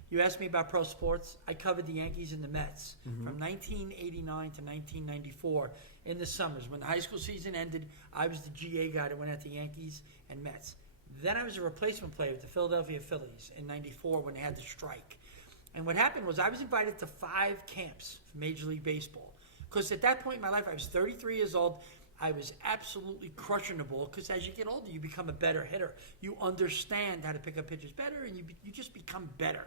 You asked me about pro sports. I covered the Yankees and the Mets from 1989 to 1994 in the summers. When the high school season ended, I was the GA guy that went at the Yankees and Mets. Then I was a replacement player with the Philadelphia Phillies in 94 when they had the strike. And what happened was I was invited to 5 camps for Major League Baseball. Because at that point in my life, I was 33 years old. I was absolutely crushing the ball because as you get older, you become a better hitter. You understand how to pick up pitches better, and you just become better.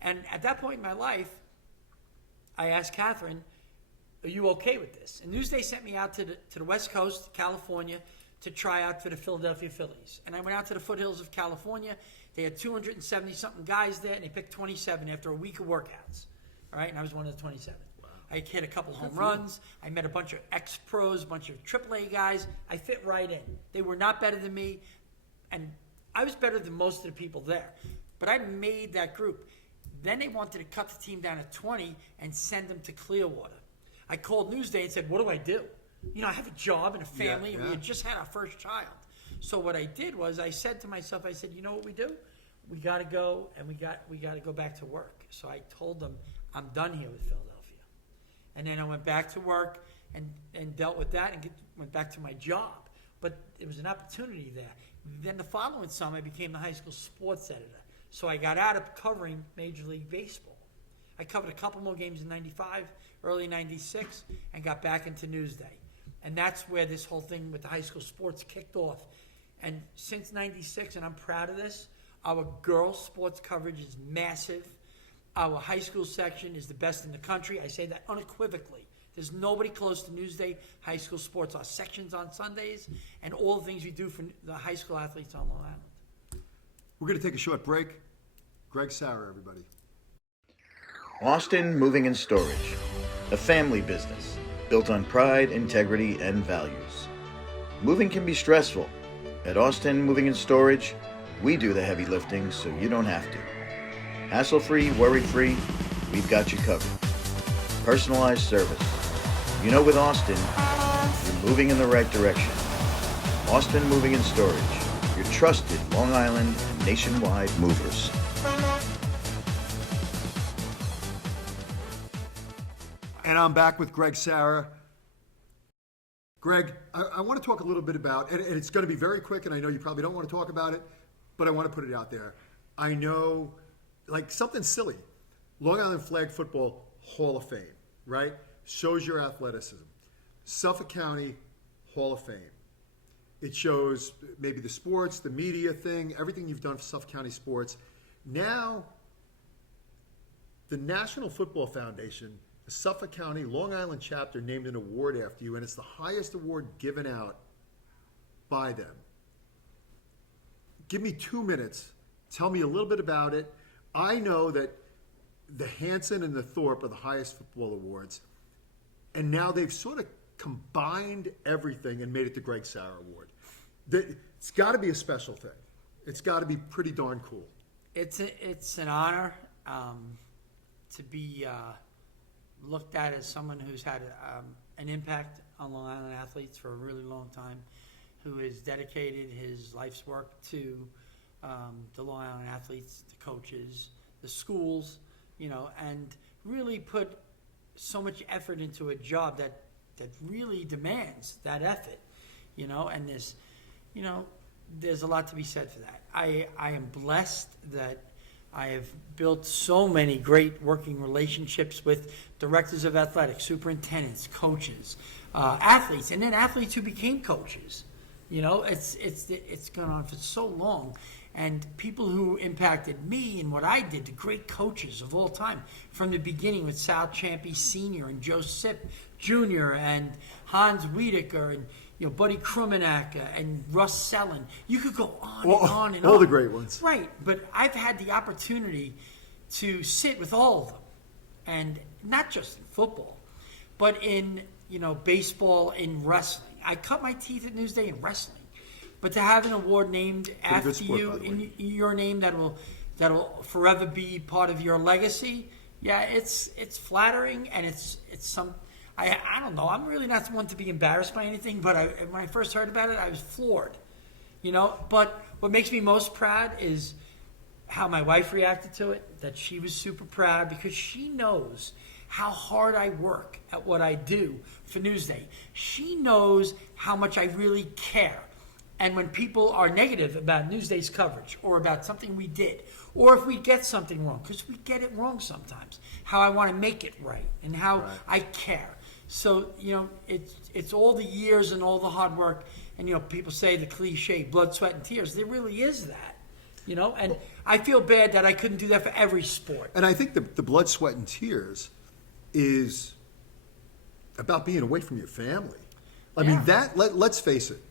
And at that point in my life, I asked Catherine, are you okay with this? And Newsday sent me out to the West Coast, California, to try out for the Philadelphia Phillies. And I went out to the foothills of California. They had 270-something guys there, and they picked 27 after a week of workouts. All right, and I was one of the 27. I hit a couple home runs. I met a bunch of ex-pros, a bunch of AAA guys. I fit right in. They were not better than me, and I was better than most of the people there. But I made that group. Then they wanted to cut the team down to 20 and send them to Clearwater. I called Newsday and said, what do I do? You know, I have a job and a family, and we had just had our first child. So what I did was I said to myself, I said, you know what we do? We got to go, and we got to go back to work. So I told them, I'm done here with Philadelphia. And then I went back to work and dealt with that and went back to my job. But there was an opportunity there. Then the following summer, I became the high school sports editor. So I got out of covering Major League Baseball. I covered a couple more games in 95, early 96, and got back into Newsday. And that's where this whole thing with the high school sports kicked off. And since 96, and I'm proud of this, our girls' sports coverage is massive. Our high school section is the best in the country. I say that unequivocally. There's nobody close to Newsday high school sports. Our sections on Sundays and all the things we do for the high school athletes on Long Island. We're going to take a short break. Gregg Sarra, everybody. Austin Moving and Storage, a family business built on pride, integrity, and values. Moving can be stressful. At Austin Moving and Storage, we do the heavy lifting so you don't have to. Hassle-free, worry-free, we've got you covered. Personalized service. You know, with Austin, you're moving in the right direction. Austin Moving and Storage, your trusted Long Island and nationwide movers. And I'm back with Gregg Sarra. Gregg, I want to talk a little bit about, and it's going to be very quick, and I know you probably don't want to talk about it, but I want to put it out there. I know like something silly. Long Island Flag Football Hall of Fame, right? Shows your athleticism. Suffolk County Hall of Fame. It shows maybe the sports, the media thing, everything you've done for Suffolk County sports. Now, the National Football Foundation, the Suffolk County Long Island chapter named an award after you, and it's the highest award given out by them. Give me 2 minutes. Tell me a little bit about it. I know that the Hanson and the Thorpe are the highest football awards, and now they've sort of combined everything and made it the Gregg Sarra Award. It's got to be a special thing. It's got to be pretty darn cool. It's an honor to be looked at as someone who's had an impact on Long Island athletes for a really long time, who has dedicated his life's work to the Long Island athletes, the coaches, the schools, and really put so much effort into a job that really demands that effort, and there's a lot to be said for that. I am blessed that I have built so many great working relationships with directors of athletics, superintendents, coaches, athletes, and then athletes who became coaches. It's gone on for so long. And people who impacted me and what I did, the great coaches of all time, from the beginning with Sal Ciampi Sr. and Joe Sipp Jr. and Hans Wiedeker and Buddy Krumenack and Russ Sellen. You could go on and on and on. All the great ones. Right, but I've had the opportunity to sit with all of them, and not just in football, but in baseball, in wrestling. I cut my teeth at Newsday in wrestling. But to have an award named after you, in your name, that'll forever be part of your legacy, yeah, it's flattering, and it's some. I don't know. I'm really not one to be embarrassed by anything, but when I first heard about it, I was floored. But what makes me most proud is how my wife reacted to it. That she was super proud because she knows how hard I work at what I do for Newsday. She knows how much I really care. And when people are negative about Newsday's coverage or about something we did, or if we get something wrong, because we get it wrong sometimes, how I want to make it right and how I care. So, it's all the years and all the hard work. And, people say the cliche, blood, sweat, and tears. There really is that, And I feel bad that I couldn't do that for every sport. And I think the blood, sweat, and tears is about being away from your family. I mean, let's face it.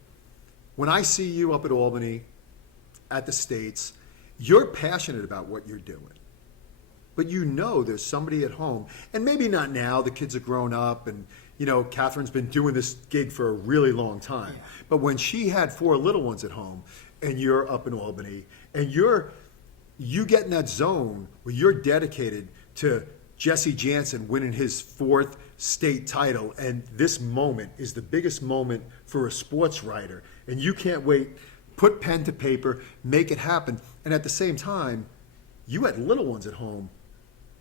When I see you up at Albany, at the States, you're passionate about what you're doing. But there's somebody at home, and maybe not now, the kids are grown up, and, Catherine's been doing this gig for a really long time. Yeah. But when she had 4 little ones at home, and you're up in Albany, and you get in that zone where you're dedicated to Jesse Jansen winning his 4th state title, and this moment is the biggest moment for a sports writer, and you can't wait. Put pen to paper, make it happen. And at the same time, you had little ones at home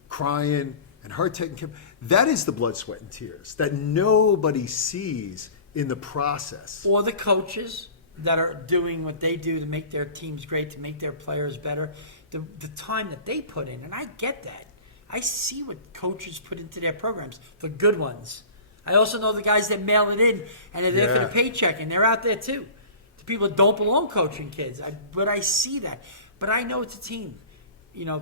crying and her taking care. That is the blood, sweat, and tears that nobody sees in the process. Or the coaches that are doing what they do to make their teams great, to make their players better, the time that they put in. And I get that. I see what coaches put into their programs, the good ones. I also know the guys that mail it in and they're there for the paycheck, and they're out there too. The people that don't belong coaching kids. But I see that. But I know it's a team.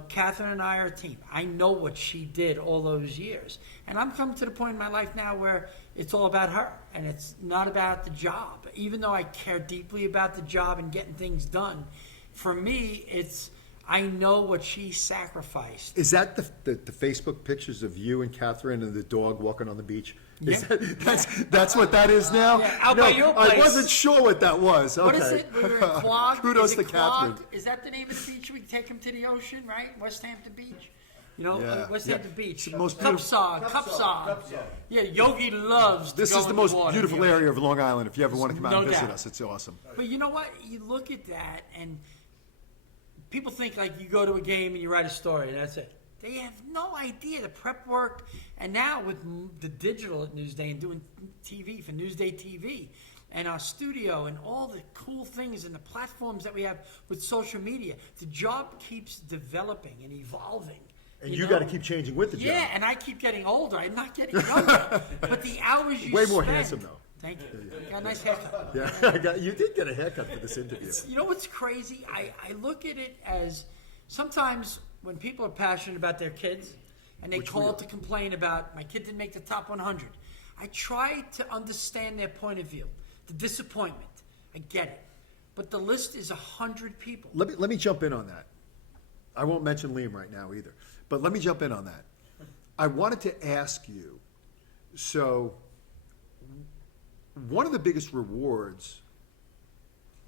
Catherine and I are a team. I know what she did all those years. And I'm coming to the point in my life now where it's all about her, and it's not about the job. Even though I care deeply about the job and getting things done, for me, I know what she sacrificed. Is that the Facebook pictures of you and Catherine and the dog walking on the beach? That's what that is now? Yeah, out by your place. I wasn't sure what that was. Okay. What is it? We were in Clog. Kudos to Catherine. Is that the name of the beach? We take him to the ocean, right? West Hampton Beach. West Hampton Beach. The most beautiful. Cupsog. Yeah, Yogi loves to This go is the in most water. beautiful area of Long Island. If you ever want to come out and visit doubt. us, it's awesome. But you know what? You look at that, and people think like you go to a game and you write a story, and that's it. They have no idea the prep work. And now with the digital at Newsday and doing TV for Newsday TV and our studio and all the cool things and the platforms that we have with social media, the job keeps developing and evolving. And you got to keep changing with the job. Yeah, and I keep getting older. I'm not getting younger. But the hours you Way spend. more handsome, though. Thank you. You got a nice haircut. Yeah, you did get a haircut for this interview. You know what's crazy? I look at it as sometimes when people are passionate about their kids and they Which we call are. to complain about my kid didn't make the top 100, I try to understand their point of view, the disappointment. I get it. But the list is 100 people. Let me jump in on that. I won't mention Liam right now either, but let me jump in on that. I wanted to ask you, so one of the biggest rewards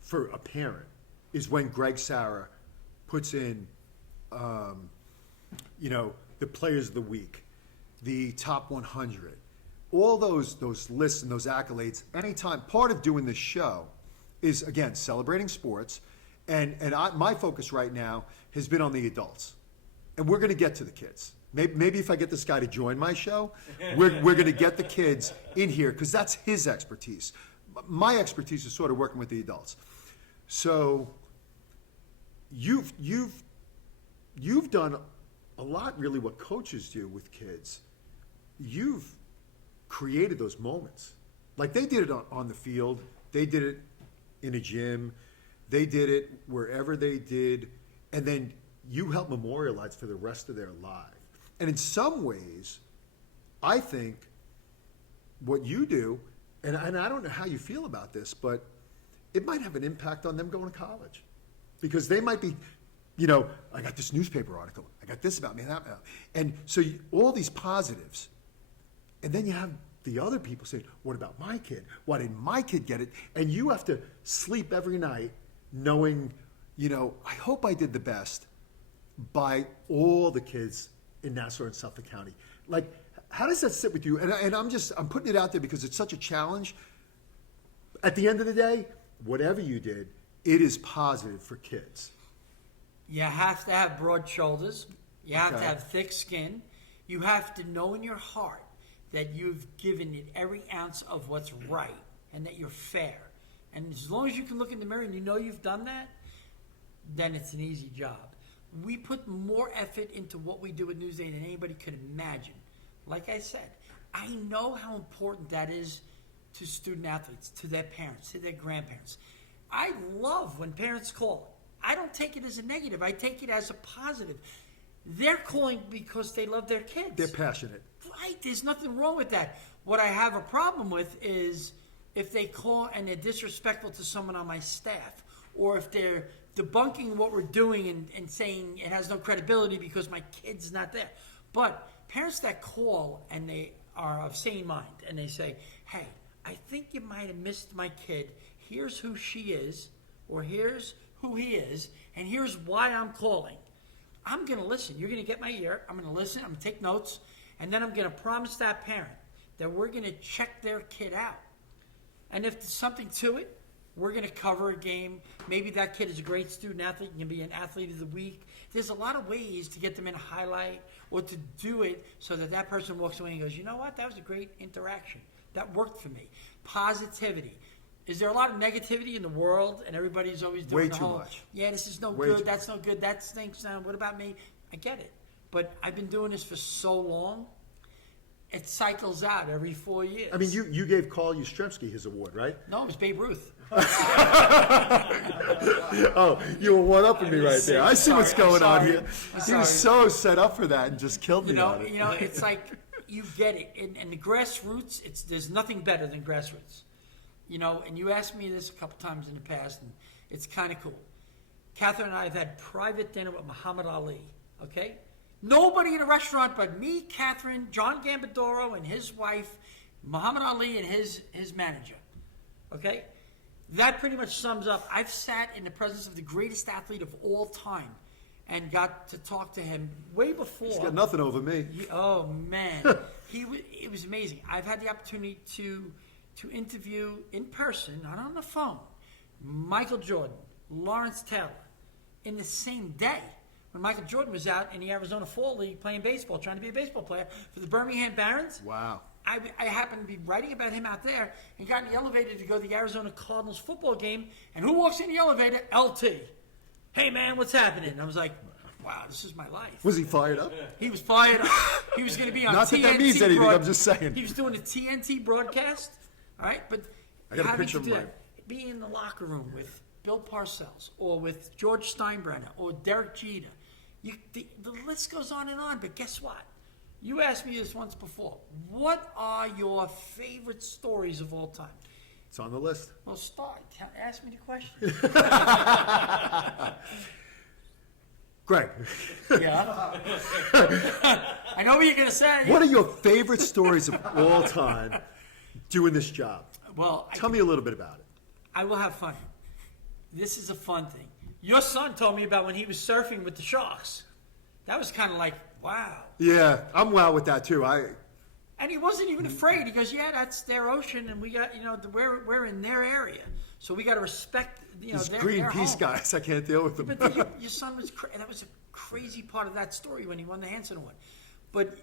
for a parent is when Gregg Sarra puts in, the players of the week, the top 100, all those lists and those accolades. Anytime, part of doing this show is, again, celebrating sports, my focus right now has been on the adults, and we're going to get to the kids. Maybe if I get this guy to join my show, we're going to get the kids in here because that's his expertise. My expertise is sort of working with the adults. So you've done a lot, really, what coaches do with kids. You've created those moments. Like they did it on the field, they did it in a gym, they did it wherever they did, and then you help memorialize for the rest of their lives. And in some ways, I think what you do, and I don't know how you feel about this, but it might have an impact on them going to college. Because they might be, I got this newspaper article, I got this about me, and that about me. And so all these positives, and then you have the other people saying, what about my kid? Why didn't my kid get it? And you have to sleep every night knowing, I hope I did the best by all the kids in Nassau and Suffolk County. Like, how does that sit with you? And I'm putting it out there because it's such a challenge. At the end of the day, whatever you did, it is positive for kids. You have to have broad shoulders. You have Okay. to have thick skin. You have to know in your heart that you've given it every ounce of what's right and that you're fair. And as long as you can look in the mirror and you know you've done that, then it's an easy job. We put more effort into what we do at Newsday than anybody could imagine. Like I said, I know how important that is to student athletes, to their parents, to their grandparents. I love when parents call. I don't take it as a negative. I take it as a positive. They're calling because they love their kids. They're passionate. Right. There's nothing wrong with that. What I have a problem with is if they call and they're disrespectful to someone on my staff, or if they're debunking what we're doing and saying it has no credibility because my kid's not there. But parents that call and they are of sane mind and they say, hey, I think you might have missed my kid. Here's who she is, or here's who he is, and here's why I'm calling. I'm going to listen. You're going to get my ear. I'm going to listen. I'm going to take notes. And then I'm going to promise that parent that we're going to check their kid out. And if there's something to it, we're going to cover a game. Maybe that kid is a great student athlete and can be an athlete of the week. There's a lot of ways to get them in a highlight or to do it so that that person walks away and goes, you know what? That was a great interaction. That worked for me. Positivity. Is there a lot of negativity in the world and everybody's always doing Way the too whole, much. yeah, this is no Way good, too that's no good, that stinks, what about me? I get it. But I've been doing this for so long, it cycles out every 4 years. I mean, you gave Carl Yastrzemski his award, right? No, it was Babe Ruth. Oh, you were one-upping me right there. I see what's going on here. I'm He was so set up for that and just killed me on it. It's like you get it. And the grassroots, there's nothing better than grassroots. And you asked me this a couple times in the past, and it's kind of cool. Catherine and I have had private dinner with Muhammad Ali, okay? Nobody in a restaurant but me, Catherine, John Gambadoro, and his wife, Muhammad Ali, and his manager, okay? That pretty much sums up. I've sat in the presence of the greatest athlete of all time and got to talk to him way before. He's got nothing over me. Oh, man. It was amazing. I've had the opportunity to interview in person, not on the phone, Michael Jordan, Lawrence Taylor, in the same day. when Michael Jordan was out in the Arizona Fall League playing baseball, trying to be a baseball player for the Birmingham Barons. Wow. I happened to be writing about him out there and got in the elevator to go to the Arizona Cardinals football game. And who walks in the elevator? LT. Hey, man, what's happening? And I was like, wow, this is my life. Was he fired up? He was fired up. He was going to be on Not TNT. that means anything, I'm just saying. He was doing a TNT broadcast. All right, but I got a having picture to of do mine. that, being in the locker room with Bill Parcells or with George Steinbrenner or Derek Jeter, the list goes on and on. But guess what? You asked me this once before. What are your favorite stories of all time? It's on the list. Well, start. Ask me the question. Greg, Yeah. I know what you're going to say. what are your favorite stories of all time doing this job? Well, Tell me a little bit about it. I will have fun. This is a fun thing. Your son told me about when he was surfing with the sharks. That was kind of like, wow. Yeah, I'm well with that too. And he wasn't even afraid. He goes, yeah, that's their ocean, and we got, we're in their area. So we got to respect, These their Greenpeace home. guys, I can't deal with them. But your son was, that was a crazy part of that story when he won the Hanson Award. But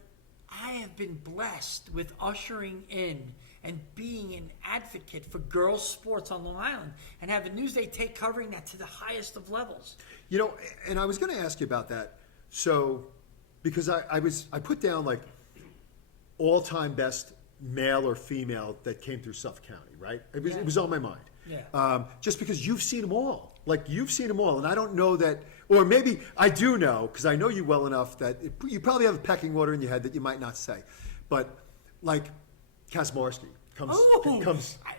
I have been blessed with ushering in and being an advocate for girls' sports on Long Island and having Newsday take covering that to the highest of levels. And I was going to ask you about that. So, because I put down like all-time best male or female that came through Suffolk County, right? It was on my mind. Yeah. Just because you've seen them all. Like, you've seen them all. And I don't know that, or maybe I do know, because I know you well enough that you probably have a pecking order in your head that you might not say. But, like, Kazmarski comes.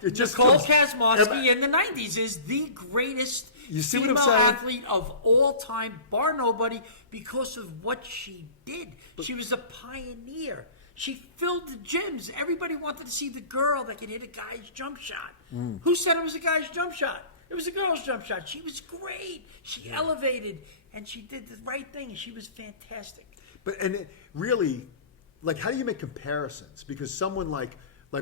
It just Nicole comes. Kazmarski in the 90s is the greatest You see what female I'm saying? athlete of all time, bar nobody, because of what she did. She was a pioneer. She filled the gyms. Everybody wanted to see the girl that could hit a guy's jump shot. Who said it was a guy's jump shot? It was a girl's jump shot. She was great. She elevated, and she did the right thing. She was fantastic. Really, like, how do you make comparisons? Because someone like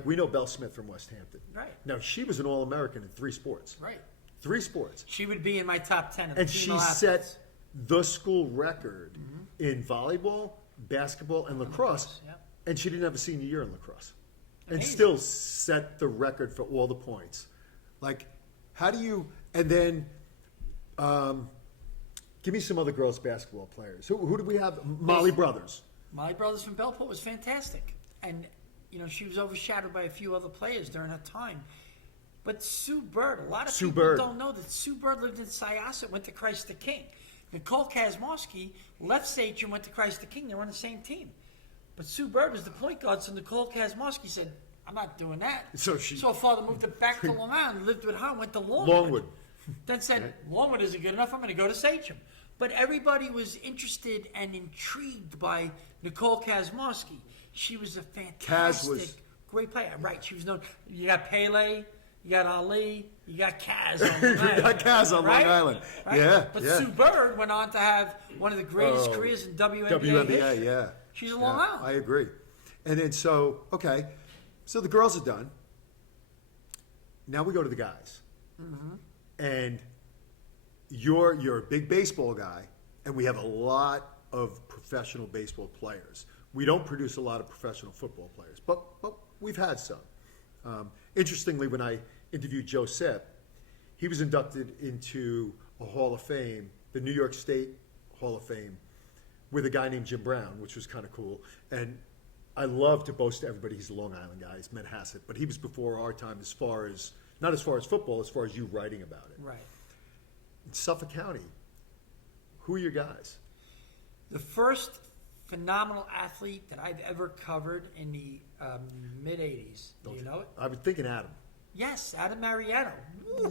we know Belle Smith from West Hampton. Right. Now, she was an All-American in 3 sports. Right. 3 sports. She would be in my top 10 of And female she athletes. set the school record in volleyball, basketball, and lacrosse. Yep. And she didn't have a senior year in lacrosse. And Amazing. still set the record for all the points. Like, how do you... And then, give me some other girls basketball players. Who do we have? Molly Brothers. Molly Brothers from Bellport was fantastic. And, she was overshadowed by a few other players during her time. But Sue Bird, a lot of Sue people Bird. don't know that Sue Bird lived in Syosset, went to Christ the King. Nicole Kazmarski left Sage and went to Christ the King. They were on the same team. But Sue Bird was the point guard, so Nicole Kazmarski said, I'm not doing that. So her father moved her back to Long Island, lived with her, went to Longwood. Longwood. Then said, Longwood isn't good enough, I'm going to go to Sachem. But everybody was interested and intrigued by Nicole Kazmarski. She was a fantastic, great player. Right, she was known. You got Pele, you got Ali, you got Kaz on Long Island. You got Kaz on Long Island. Right? Yeah, But yeah. Sue Bird went on to have one of the greatest careers in WNBA WNBA, history. yeah. She's a Long Island. I agree. And then so the girls are done. Now we go to the guys. Mm-hmm. And you're a big baseball guy, and we have a lot of professional baseball players. We don't produce a lot of professional football players, but we've had some. Interestingly, when I interviewed Joe Sepp, he was inducted into a Hall of Fame, the New York State Hall of Fame, with a guy named Jim Brown, which was kind of cool. And I love to boast to everybody he's a Long Island guy. He's Manhasset, but he was before our time not as far as football, as far as you writing about it. Right. In Suffolk County, who are your guys? The first phenomenal athlete that I've ever covered in the mid-'80s. Do you know it? I was thinking Adam. Yes, Adam Mariano.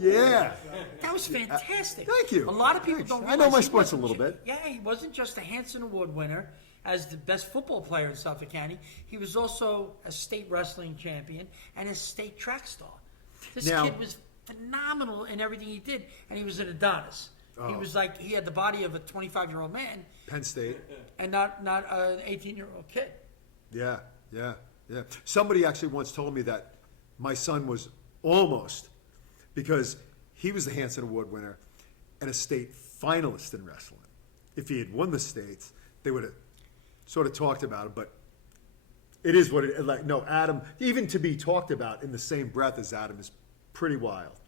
Yeah. That was fantastic. Thank you. A lot of people Thanks. don't I realize know my he sports a wasn't little bit. Yeah, he wasn't just a Hanson Award winner as the best football player in Suffolk County. He was also a state wrestling champion and a state track star. This Now- kid was phenomenal in everything he did, and he was an Adonis. He Oh. was like, he had the body of a 25-year-old man Penn State. and not an 18-year-old kid. Yeah. Somebody actually once told me that my son was almost, because he was the Hanson Award winner and a state finalist in wrestling. if he had won the states, they would have sort of talked about it. But it is what it like. No, Adam, even to be talked about in the same breath as Adam is pretty wild.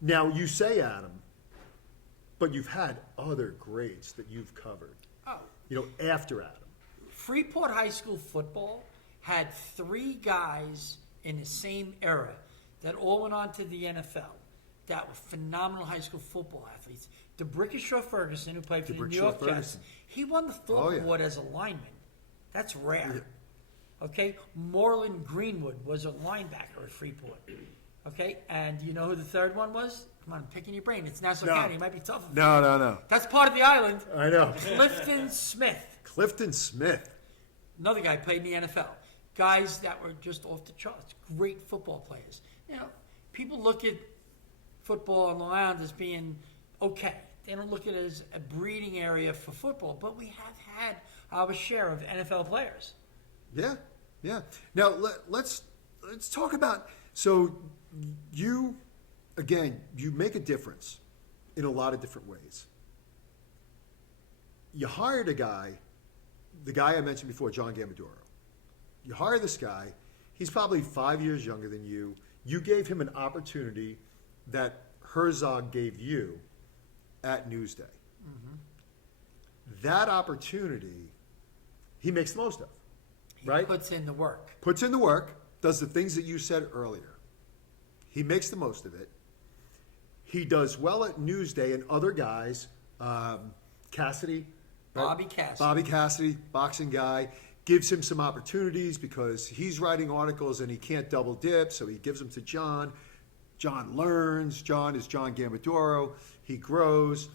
Now you say Adam, but you've had other greats that you've covered. Oh, After Adam. Freeport High School football had 3 guys in the same era that all went on to the NFL that were phenomenal high school football athletes. DeBrickashaw Ferguson, who played for the New York Jets, Ferguson. he won the Thorpe Award as a lineman. That's rare. Okay? Moreland Greenwood was a linebacker at Freeport. Okay? And you know who the third one was? Come on, I'm picking your brain. It's Nassau County. It might be tough. No. That's part of the island. I know. Clifton Smith. Clifton Smith. Another guy played in the NFL. Guys that were just off the charts. Great football players. People look at football on Long Island as being okay. They don't look at it as a breeding area for football, but we have had our share of NFL players. Yeah. Now let's talk about. So you make a difference in a lot of different ways. You hired a guy, the guy I mentioned before, John Gambadoro. You hire this guy. He's probably 5 years younger than you. You gave him an opportunity that Herzog gave you at Newsday. Mm-hmm. That opportunity, he makes the most of, right? He puts in the work. Puts in the work, does the things that you said earlier. He makes the most of it. He does well at Newsday, and other guys, Cassidy. Bobby Cassidy. Bobby Cassidy, boxing guy, gives him some opportunities because he's writing articles and he can't double dip, so he gives them to John. John learns. John is John Gambadoro. He grows.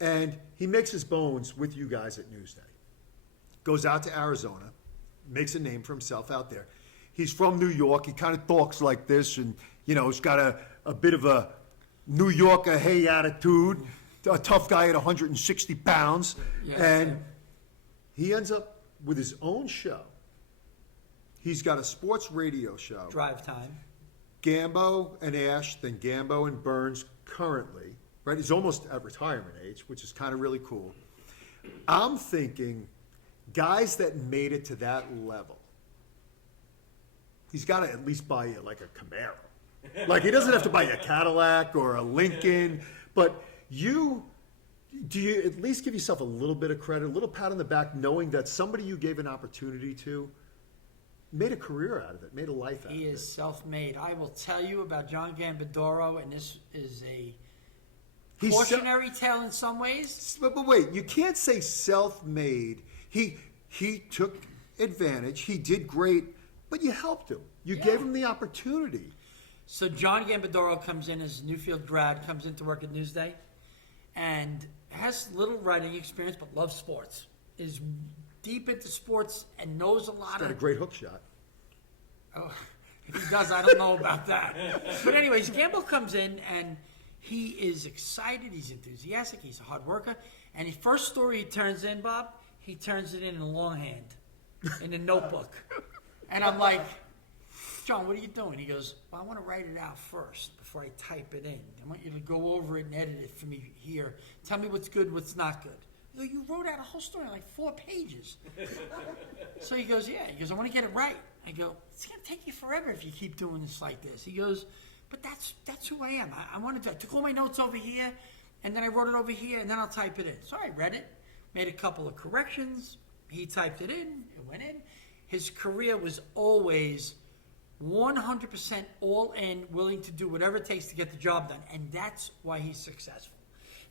And he makes his bones with you guys at Newsday. Goes out to Arizona, makes a name for himself out there. He's from New York. He kind of talks like this and, he's got a bit of a New Yorker hey attitude, a tough guy at 160 pounds. Yeah. And he ends up with his own show. He's got a sports radio show. Drive time. Gambo and Ash, then Gambo and Burns currently, right? He's almost at retirement age, which is kind of really cool. I'm thinking guys that made it to that level, he's got to at least buy you like a Camaro. Like he doesn't have to buy you a Cadillac or a Lincoln, but do you at least give yourself a little bit of credit, a little pat on the back, knowing that somebody you gave an opportunity to made a career out of it, made a life out of it? He is self-made. I will tell you about John Gambadoro, and this is a cautionary tale in some ways. But wait, you can't say self-made. He took advantage. He did great, but you helped him. You gave him the opportunity. So John Gambadoro comes in as a Newfield grad, comes in to work at Newsday, and has little writing experience, but loves sports. Is deep into sports and knows a lot Got a great hook shot. Oh, if he does, I don't know about that. But anyways, Gamble comes in and he is excited. He's enthusiastic. He's a hard worker. And the first story he turns in, Bob, he turns it in longhand, in a notebook. And I'm like, John, what are you doing? He goes, well, I want to write it out first before I type it in. I want you to go over it and edit it for me here. Tell me what's good, what's not good. I go, you wrote out a whole story in like 4 pages. So he goes, yeah. He goes, I want to get it right. I go, it's going to take you forever if you keep doing this like this. He goes, but that's who I am. I wanted to. I took all my notes over here, and then I wrote it over here, and then I'll type it in. So I read it, made a couple of corrections. He typed it in. It went in. His career was always 100% all in, willing to do whatever it takes to get the job done. And that's why he's successful.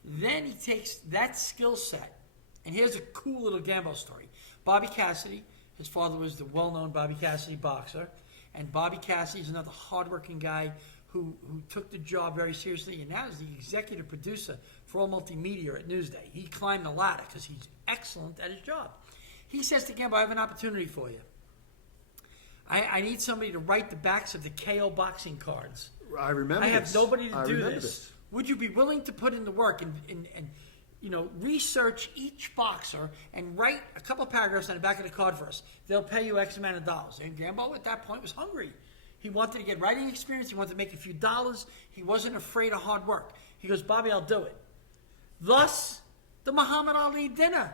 Then he takes that skill set, and here's a cool little Gambo story. Bobby Cassidy, his father was the well-known Bobby Cassidy boxer, and Bobby Cassidy is another hardworking guy who took the job very seriously, and now is the executive producer for all multimedia at Newsday. He climbed the ladder because he's excellent at his job. He says to Gambo, I have an opportunity for you. I need somebody to write the backs of the KO boxing cards. I remember I have this. nobody to I do remember this. Would you be willing to put in the work and research each boxer and write a couple of paragraphs on the back of the card for us? They'll pay you X amount of dollars. And Gambo at that point was hungry. He wanted to get writing experience. He wanted to make a few dollars. He wasn't afraid of hard work. He goes, Bobby, I'll do it. Thus, the Muhammad Ali dinner.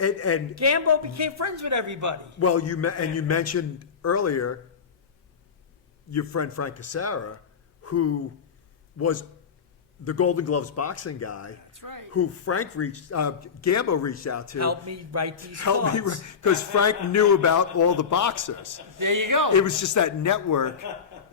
And Gambo became friends with everybody. well, you mentioned earlier your friend Frank Sarra, who was the Golden Gloves boxing guy. That's right. Who Gambo reached out to. Help me write these Help me, cards. because Frank knew about all the boxers. There you go. It was just that network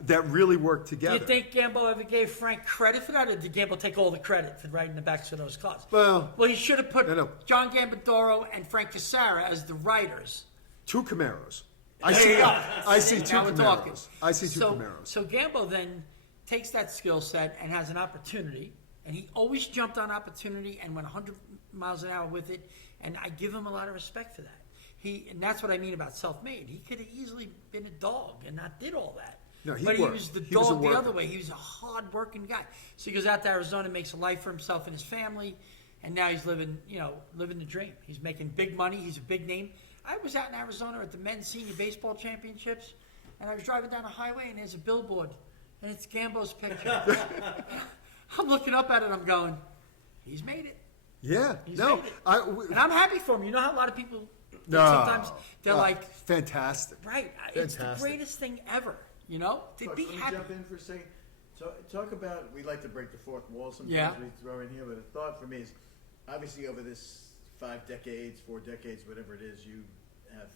that really worked Do together. you think Gambo ever gave Frank credit for that, or did Gambo take all the credit for writing the backs of those cards? Well, he should have put I know. John Gambadoro and Frank Sarra as the writers. Two Camaros. There you go. I see two Now we're talking. Camaros. I see two so, Camaros. So Gambo then takes that skill set and has an opportunity, and he always jumped on opportunity and went 100 miles an hour with it, and I give him a lot of respect for that. And that's what I mean about self-made. He could have easily been a dog and not did all that. No, he but worked. He was the He was a dog the worker. other way. He was a hard-working guy. So he goes out to Arizona, makes a life for himself and his family, and now he's living the dream. He's making big money. He's a big name. I was out in Arizona at the men's senior baseball championships, and I was driving down a highway, and there's a billboard, and it's Gambo's picture. I'm looking up at it. I'm going, he's made it. Yeah. He's No. made it. And I'm happy for him. You know how a lot of people sometimes they're like, fantastic. right, it's the Fantastic. greatest thing ever. You know, to Coach, be let me happy. jump in for a second. So talk about, we like to break the fourth wall sometimes, Yeah. we throw in here, but a thought for me is, obviously over this 5 decades, 4 decades, whatever it is, you have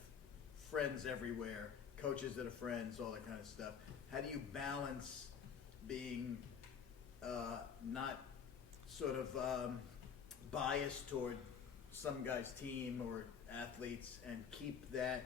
friends everywhere, coaches that are friends, all that kind of stuff. How do you balance being not sort of biased toward some guy's team or athletes and keep that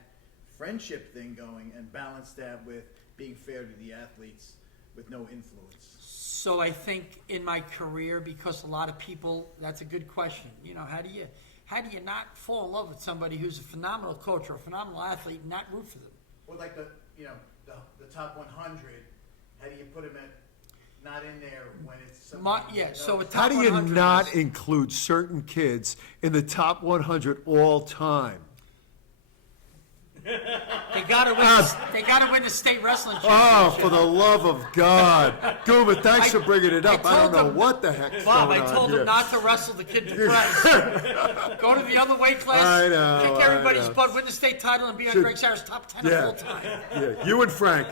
friendship thing going and balance that with being fair to the athletes with no influence? So I think in my career, because a lot of people, that's a good question. You know, how do you not fall in love with somebody who's a phenomenal coach or a phenomenal athlete and not root for them? Well, like the top 100, how do you put them at not in there when it's somebody So a How top do you 100 not is- include certain kids in the top 100 all time? They gotta win the state wrestling Oh, championship. for the love of God. Gooba, thanks for bringing it up. I don't know what the heck's Bob, going I on told here. him not to wrestle the kid to price. Go to the other weight class, I know, kick everybody's I know. butt, win the state title, and be on Should- Gregg Sarra's top 10 Yeah. of all time. Yeah, you and Frank.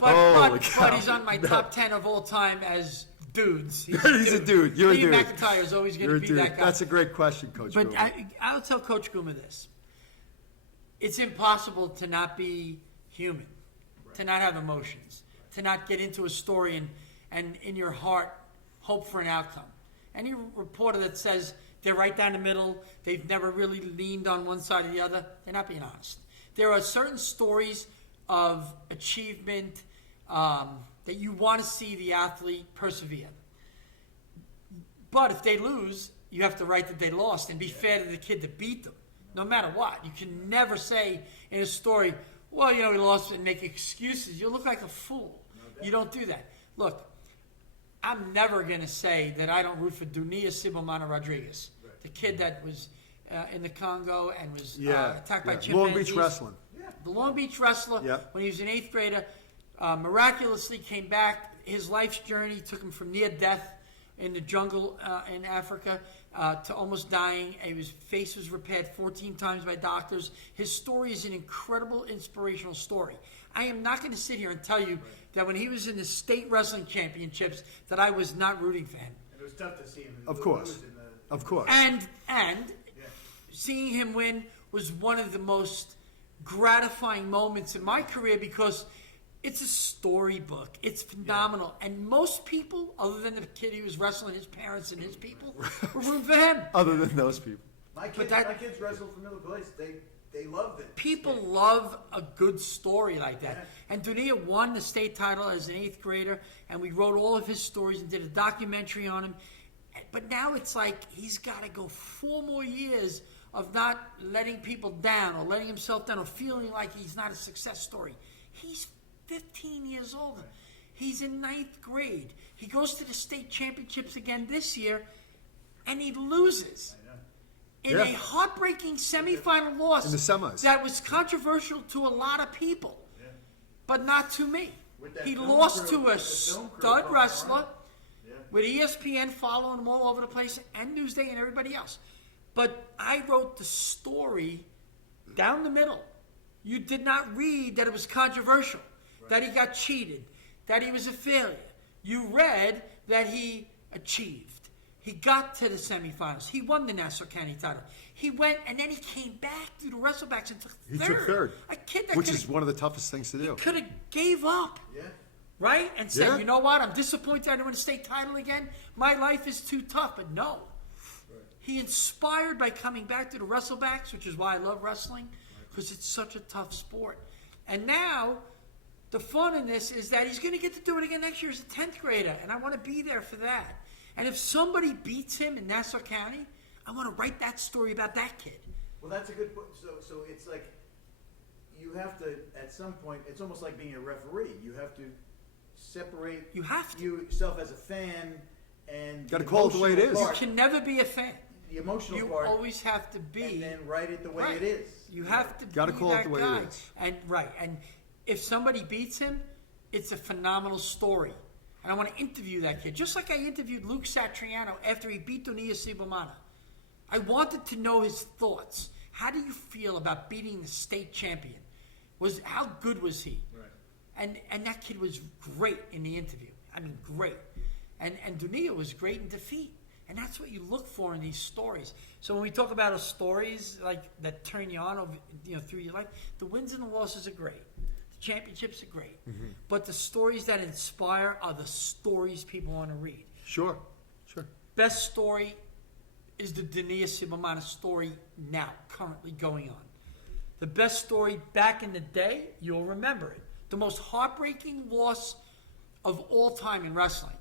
But Holy cow. he's on my top 10 of all time as dudes. He's a dude. You're a Lee dude. McIntyre is always going You're to a be dude. that guy. That's a great question, Coach But Gooba. I'll tell Coach Guma this. It's impossible to not be human, to not have emotions, to not get into a story and in your heart hope for an outcome. Any reporter that says they're right down the middle, they've never really leaned on one side or the other, they're not being honest. There are certain stories of achievement that you want to see the athlete persevere. But if they lose, you have to write that they lost and be fair to the kid that beat them, no matter what. You can never say in a story, well, he lost, and make excuses. You look like a fool. You don't do that. Look, I'm never going to say that I don't root for Dunia Sibomana Rodriguez, the kid that was in the Congo and was attacked by chimpanzees. Long Beach Wrestling. The Long Beach wrestler, Yep. when he was an 8th grader, miraculously came back. His life's journey took him from near death in the jungle in Africa to almost dying. His face was repaired 14 times by doctors. His story is an incredible, inspirational story. I am not going to sit here and tell you that when he was in the state wrestling championships that I was not rooting for him. It was tough to see him. Of course. Of course. And seeing him win was one of the most gratifying moments in my career because it's a storybook. It's phenomenal. And most people, other than the kid he was wrestling, his parents and his people, were rooting for him. Other than those people. My kids wrestled for Miller Place. They loved it. People love a good story like that. And Dunia won the state title as an 8th grader, and we wrote all of his stories and did a documentary on him. But now it's like he's got to go 4 more years of not letting people down or letting himself down or feeling like he's not a success story. He's 15 years old. He's in 9th grade. He goes to the state championships again this year, and he loses. In a heartbreaking semifinal loss In the semis. that was controversial to a lot of people, but not to me. With that He film lost crew- to a with the film crew stud going wrestler around. with ESPN following them all over the place, and Newsday and everybody else. But I wrote the story down the middle. You did not read that it was controversial, that he got cheated, that he was a failure. You read that he achieved. He got to the semifinals. He won the Nassau County title. He went, and then he came back through the wrestlebacks and took third. He took third, A kid that which is one of the toughest things to do. could have gave up. Yeah. Right? And said, Yeah. you know what? I'm disappointed I didn't win a state title again. My life is too tough. But no. He inspired by coming back to the wrestlebacks, which is why I love wrestling, because it's such a tough sport. And now, the fun in this is that he's going to get to do it again next year as a 10th grader, and I want to be there for that. And if somebody beats him in Nassau County, I want to write that story about that kid. Well, that's a good point. So it's like you have to, at some point, it's almost like being a referee. You have to separate You have to. yourself as a fan and Gotta call it the way it is. You can never be a fan. The emotional You part, always have to be. and then write it the way Right. it is. You have to Gotta be call it that the way it guy. is. And if somebody beats him, it's a phenomenal story. And I want to interview that kid, just like I interviewed Luke Satriano after he beat Dunia Sibomana. I wanted to know his thoughts. How do you feel about beating the state champion? How good was he? Right. And that kid was great in the interview. I mean, great. And Dunia was great in defeat. And that's what you look for in these stories. So when we talk about stories like that turn you on over, through your life, the wins and the losses are great. The championships are great. But the stories that inspire are the stories people want to read. Sure. Best story is the Dunia Sibomana story now, currently going on. The best story back in the day, you'll remember it. The most heartbreaking loss of all time in wrestling.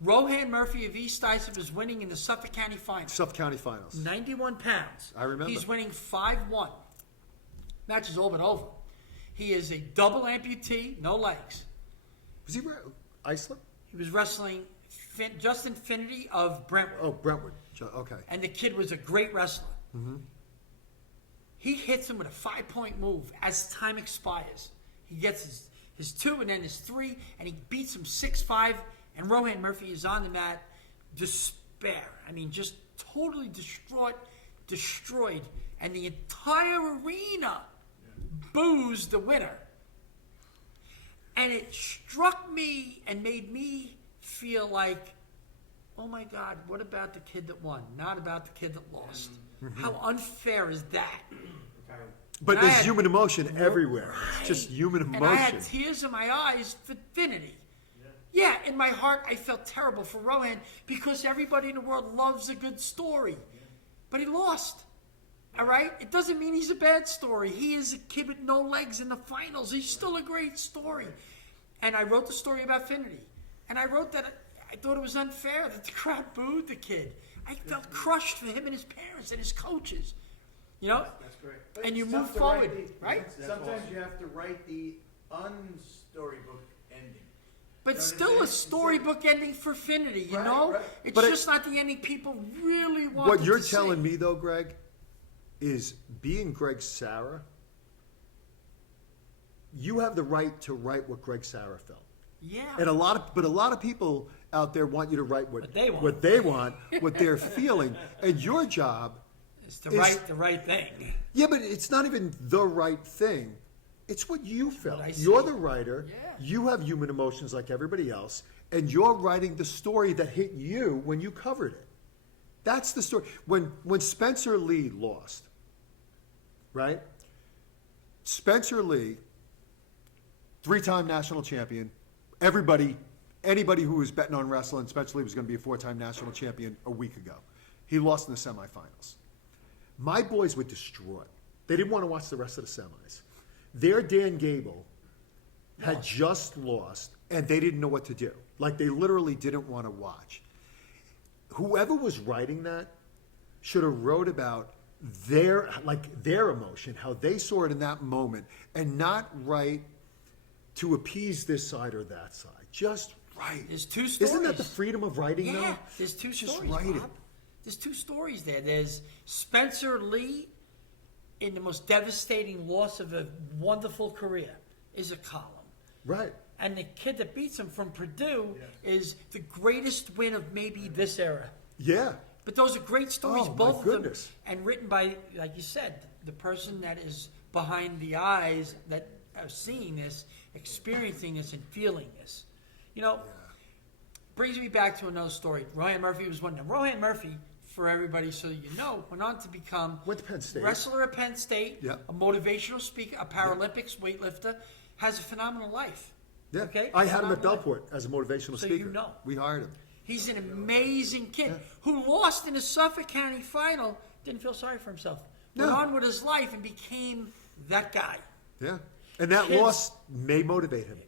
Rohan Murphy of East Islip is winning in the Suffolk County Finals. Suffolk County Finals. 91 pounds. I remember. He's winning 5-1. Match is all but over. He is a double amputee, no legs. Was he Islip? He was wrestling Justin Finity of Brentwood. Oh, Brentwood. Okay. And the kid was a great wrestler. He hits him with a 5-point move as time expires. He gets his 2 and then his 3, and he beats him 6-5. And Rohan Murphy is on the mat, despair. I mean, just totally destroyed. And the entire arena boos the winner. And it struck me and made me feel like, oh my God, what about the kid that won? Not about the kid that lost. How unfair is that? But And I there's had- human emotion everywhere. It's just human emotion. And I had tears in my eyes for Finity. Yeah, in my heart, I felt terrible for Rohan because everybody in the world loves a good story. But he lost. All right? It doesn't mean he's a bad story. He is a kid with no legs in the finals. He's still a great story. And I wrote the story about Finity. And I wrote that I thought it was unfair that the crowd booed the kid. I felt crushed for him and his parents and his coaches. That's great. But And you it's move tough to write forward, right? Sometimes you have to write the unstorybook ending. But You know still what a I'm saying? storybook ending for Finity, you Right, know? right. It's But just not the ending people really want. What you're telling me, though, Greg, is being Gregg Sarra, you have the right to write what Gregg Sarra felt. Yeah. And a lot of people out there want you to write what they want. what they're feeling. And your job It's to write the right thing. Yeah, but it's not even the right thing. It's what you felt. What I see. You're the writer. Yeah. You have human emotions like everybody else, and you're writing the story that hit you when you covered it. That's the story. When Spencer Lee lost, right? Spencer Lee, 3-time national champion. Anybody who was betting on wrestling, Spencer Lee was going to be a 4-time national champion a week ago. He lost in the semifinals. My boys were distraught. They didn't want to watch the rest of the semis. Their Dan Gable had just lost, and they didn't know what to do. Like, they literally didn't want to watch. Whoever was writing that should have wrote about their emotion, how they saw it in that moment, and not write to appease this side or that side. Just write. There's 2 stories. Isn't that the freedom of writing, Yeah, though? there's 2 Just stories, write it. Bob. There's 2 stories there. There's Spencer Lee in the most devastating loss of a wonderful career is a column. Right. and the kid that beats him from Purdue is the greatest win of maybe this era. Yeah. But those are great stories, Oh, my both of goodness. them, and written by, like you said, the person that is behind the eyes that are seeing this, experiencing this, and feeling this. You know, brings me back to another story. Rohan Murphy was one of them. Rohan Murphy, for everybody so you know, went on to become Went to Penn State. wrestler at Penn State, Yeah. a motivational speaker, a Paralympics weightlifter, has a phenomenal life. Yeah. Okay? I had him at Phenomenal life. Belport as a motivational So speaker. you know. We hired him. He's an amazing kid who lost in a Suffolk County final, didn't feel sorry for himself. Went No. on with his life and became that guy. Yeah. And that Kids- loss may motivate him.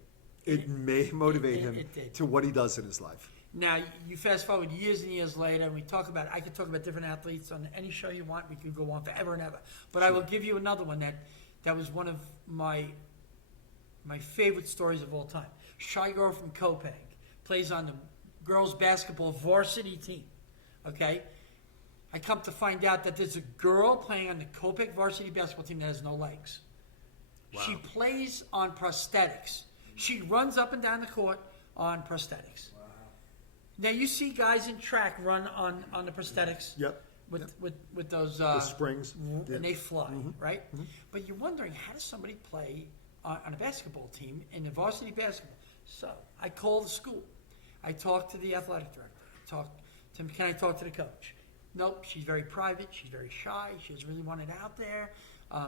It may motivate him it did. to what he does in his life. Now, you fast forward years and years later, and we talk about, I could talk about different athletes on any show you want. We could go on forever and ever. But I will give you another one that was one of my favorite stories of all time. Shy girl from Copiague, plays on the girls basketball varsity team. Okay? I come to find out that there's a girl playing on the Copiague varsity basketball team that has no legs. She plays on prosthetics. She runs up and down the court on prosthetics. Now you see guys in track run on the prosthetics. Yep. With those The springs. and Yeah. they fly, right? But you're wondering, how does somebody play on a basketball team in the varsity basketball? So I called the school. I talked to the athletic director. I talked to him. Can I talk to the coach? Nope. She's very private. She's very shy. She doesn't really want it out there.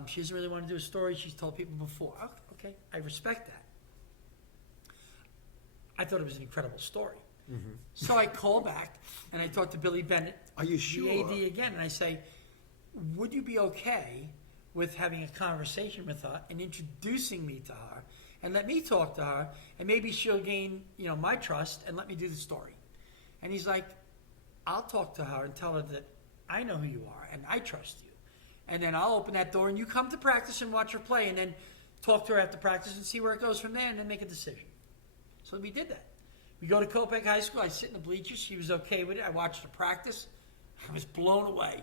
She doesn't really want to do a story. She's told people before. Oh, okay, I respect that. I thought it was an incredible story. So I call back and I talk to Billy Bennett, Are you the sure? AD again, and I say, would you be okay with having a conversation with her and introducing me to her and let me talk to her and maybe she'll gain, my trust and let me do the story. And he's like, I'll talk to her and tell her that I know who you are and I trust you. And then I'll open that door and you come to practice and watch her play and then talk to her after practice and see where it goes from there and then make a decision. So we did that. We go to Copiague High School. I sit in the bleachers. She was okay with it. I watched her practice. I was blown away.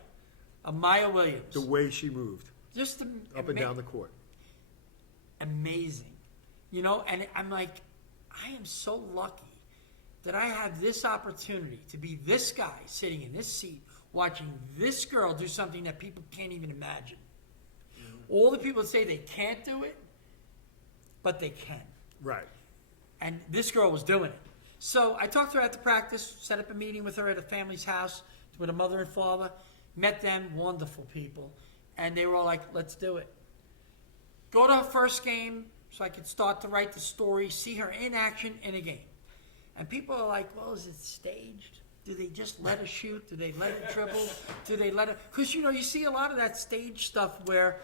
Amaya Williams. The way she moved Just up and down the court. amazing. And I'm like, I am so lucky that I have this opportunity to be this guy sitting in this seat watching this girl do something that people can't even imagine. All the people that say they can't do it, but they can. Right. And this girl was doing it. So I talked to her at the practice, set up a meeting with her at a family's house with a mother and father, met them, wonderful people. And they were all like, let's do it. Go to her first game so I could start to write the story, see her in action in a game. And people are like, well, is it staged? Do they just let her shoot? Do they let her dribble? Do they let her? Because, you see a lot of that stage stuff where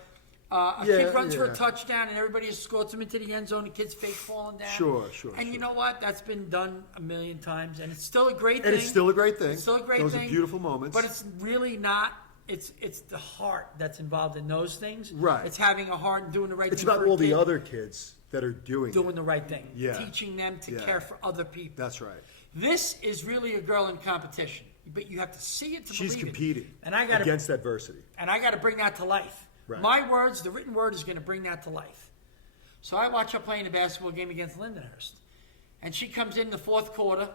a kid runs for a touchdown and everybody escorts him into the end zone. The kid's fake falling down. Sure. And you know what? That's been done a million times, and it's still a great thing. And it's still a great thing. It's still a great thing. thing. Those are beautiful moments. But it's really not. It's the heart that's involved in those things. Right. It's having a heart and doing the right It's thing. about for a all the kid, other kids that are doing the right thing. Yeah. Teaching them to Yeah. care for other people. That's right. This is really a girl in competition, but you have to see it to She's believe competing it. And I got against adversity. And I got to bring that to life. Right. My words, the written word, is going to bring that to life. So I watch her playing a basketball game against Lindenhurst. And she comes in the fourth quarter,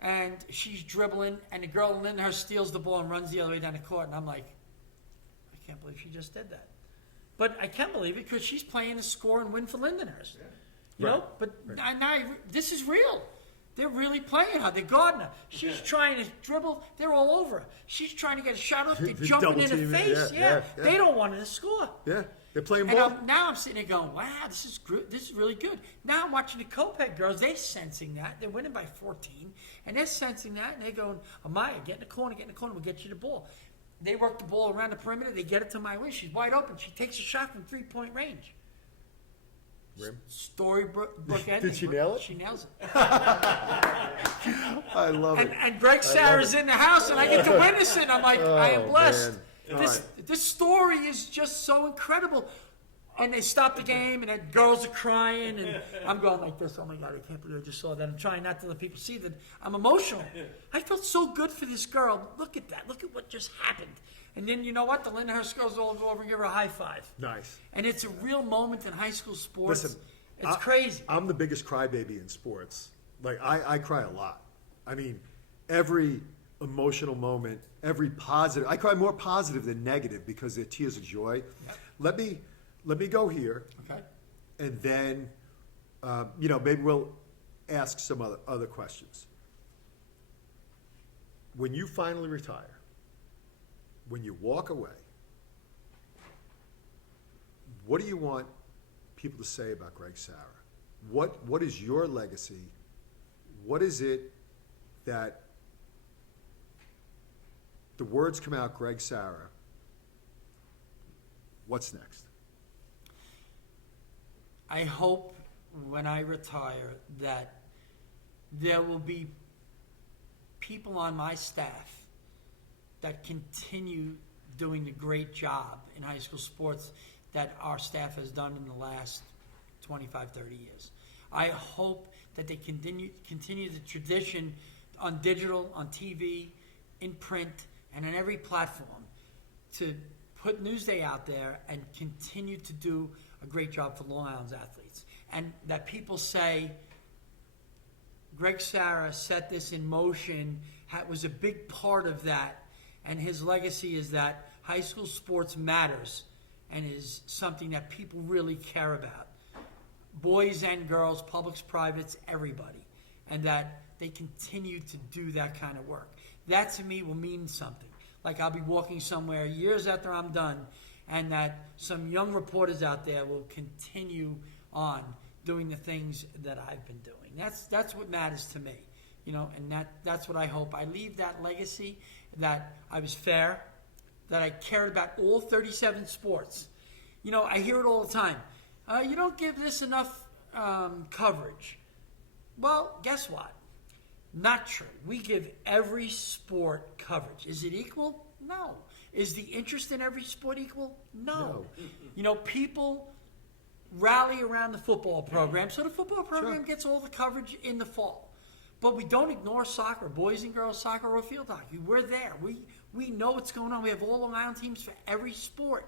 and she's dribbling, and the girl in Lindenhurst steals the ball and runs the other way down the court. And I'm like, I can't believe she just did that. But I can believe it because she's playing to score and win for Lindenhurst. You know? But now this is real. They're really playing her. They're guarding her. She's trying to dribble. They're all over her. She's trying to get a shot off. They're jumping in her Double team, face. yeah. They don't want her to score. Yeah. They're playing And ball. now I'm sitting there going, wow, this is really good. Now I'm watching the Copiague girls. They're sensing that. They're winning by 14. And they're sensing that. And they're going, Amaya, get in the corner. We'll get you the ball. They work the ball around the perimeter. They get it to my way. She's wide open. She takes a shot from three-point range. Rim. Storybook ending. Did she nail it? She nails it. I love it. And Gregg Sarra's in the house, and I get to witness it. And I'm like, I am blessed. man. This story is just so incredible. And they stop the game, and the girls are crying, and I'm going like this. Oh my God, I can't believe I just saw that. I'm trying not to let people see that I'm emotional. I felt so good for this girl. Look at that. Look at what just happened. And then you know what? The Lindenhurst girls all go over and give her a high five. Nice. And it's a real moment in high school sports. Listen, It's crazy. I'm the biggest crybaby in sports. Like, I cry a lot. I mean, every emotional moment, every positive. I cry more positive than negative because they're tears of joy. Yep. Let me go here. Okay. And then, maybe we'll ask some other questions. When you finally retire, when you walk away, what do you want people to say about Gregg Sarra? What is your legacy? What is it that the words come out, Gregg Sarra? What's next? I hope when I retire that there will be people on my staff that continue doing the great job in high school sports that our staff has done in the last 25, 30 years. I hope that they continue the tradition on digital, on TV, in print, and on every platform to put Newsday out there and continue to do a great job for Long Island's athletes. And that people say, Gregg Sarra set this in motion, was a big part of that, and his legacy is that high school sports matters and is something that people really care about. Boys and girls, publics, privates, everybody. And that they continue to do that kind of work. That to me will mean something. Like I'll be walking somewhere years after I'm done, and that some young reporters out there will continue on doing the things that I've been doing. That's what matters to me, and that's what I hope. I leave that legacy, that I was fair, that I cared about all 37 sports. I hear it all the time. You don't give this enough coverage. Well, guess what? Not true. We give every sport coverage. Is it equal? No. Is the interest in every sport equal? No. People rally around the football program, so the football program gets all the coverage in the fall. But we don't ignore soccer, boys and girls soccer or field hockey. We're there. We know what's going on. We have all Long Island teams for every sport.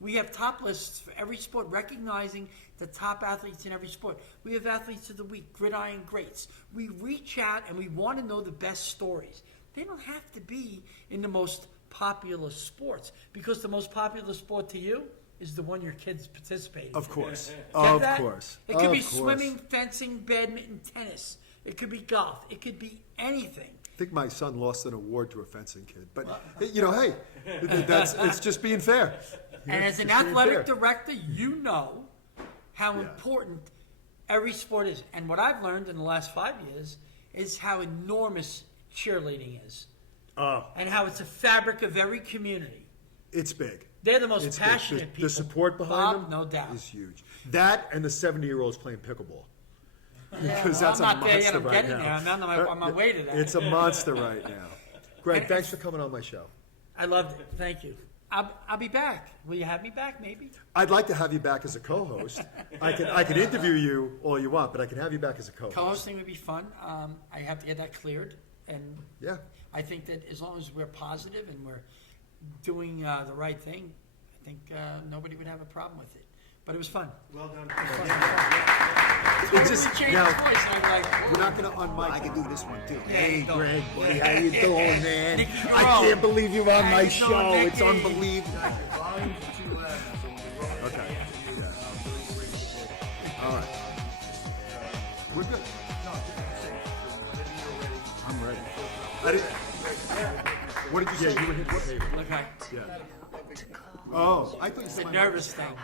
We have top lists for every sport, recognizing the top athletes in every sport. We have athletes of the week, gridiron greats. We reach out and we want to know the best stories. They don't have to be in the most popular sports, because the most popular sport to you is the one your kids participate in. Of course. Get Of that? course. It could Of be course. swimming, fencing, badminton, tennis. It could be golf. It could be anything. I think my son lost an award to a fencing kid. But, hey, it's just being fair. And as an Just being athletic fair. director, you know how important every sport is. And what I've learned in the last 5 years is how enormous cheerleading is. And how it's a fabric of every community. It's big. They're the most It's big. passionate people. The support behind Bob, them no doubt. is huge. That and the 70-year-olds playing pickleball. Because well, that's I'm a not there yet. monster I'm right getting now. there. I'm on my way to that. It's a monster right now. Greg, And- thanks for coming on my show. I loved it. Thank you. I'll be back. Will you have me back, maybe? I'd like to have you back as a co-host. I can interview you all you want, but I can have you back as a co-host. Co-hosting would be fun. I have to get that cleared. And Yeah. I think that as long as we're positive and we're doing the right thing, I think nobody would have a problem with it. But it was fun. Well done. It's just, Change now, his voice. I'm like, we're not going to unmic. I can do this one too. Hey, Greg, buddy, how you doing, man? Nicky I Jerome. can't believe you're on How my you doing, show. It's Nicky? unbelievable. Volume too loud, so we'll roll. Okay. All right. We're good. I'm ready. I didn't. What did you say? You were hitting the table. look, Yeah. Oh, I thought you it's said a my nervous thing.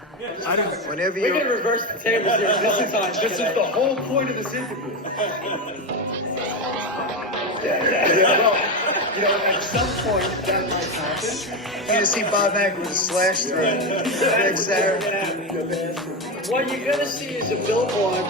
I didn't. Whenever We're going to you reverse the tables here. This is the whole point of this interview. Well, at some point that might happen. you're gonna see Bob Mack with a slash through Gregg Sarra. What you're going to see is a billboard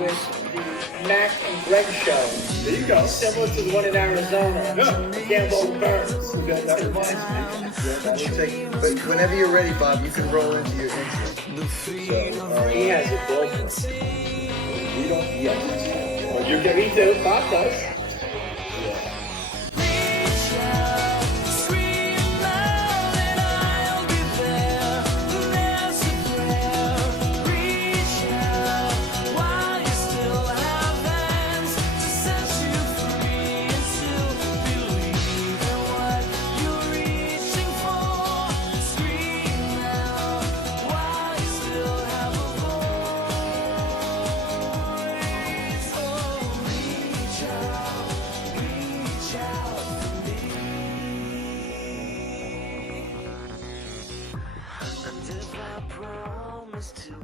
with the Mac and Greg show. There you go. Similar to the one in Arizona. Gambo Burns. That reminds me. But whenever you're ready, Bob, you can roll into your intro. So, He has a billboard. We don't. Yes. Well, you can. Me too. Bob does. I promise to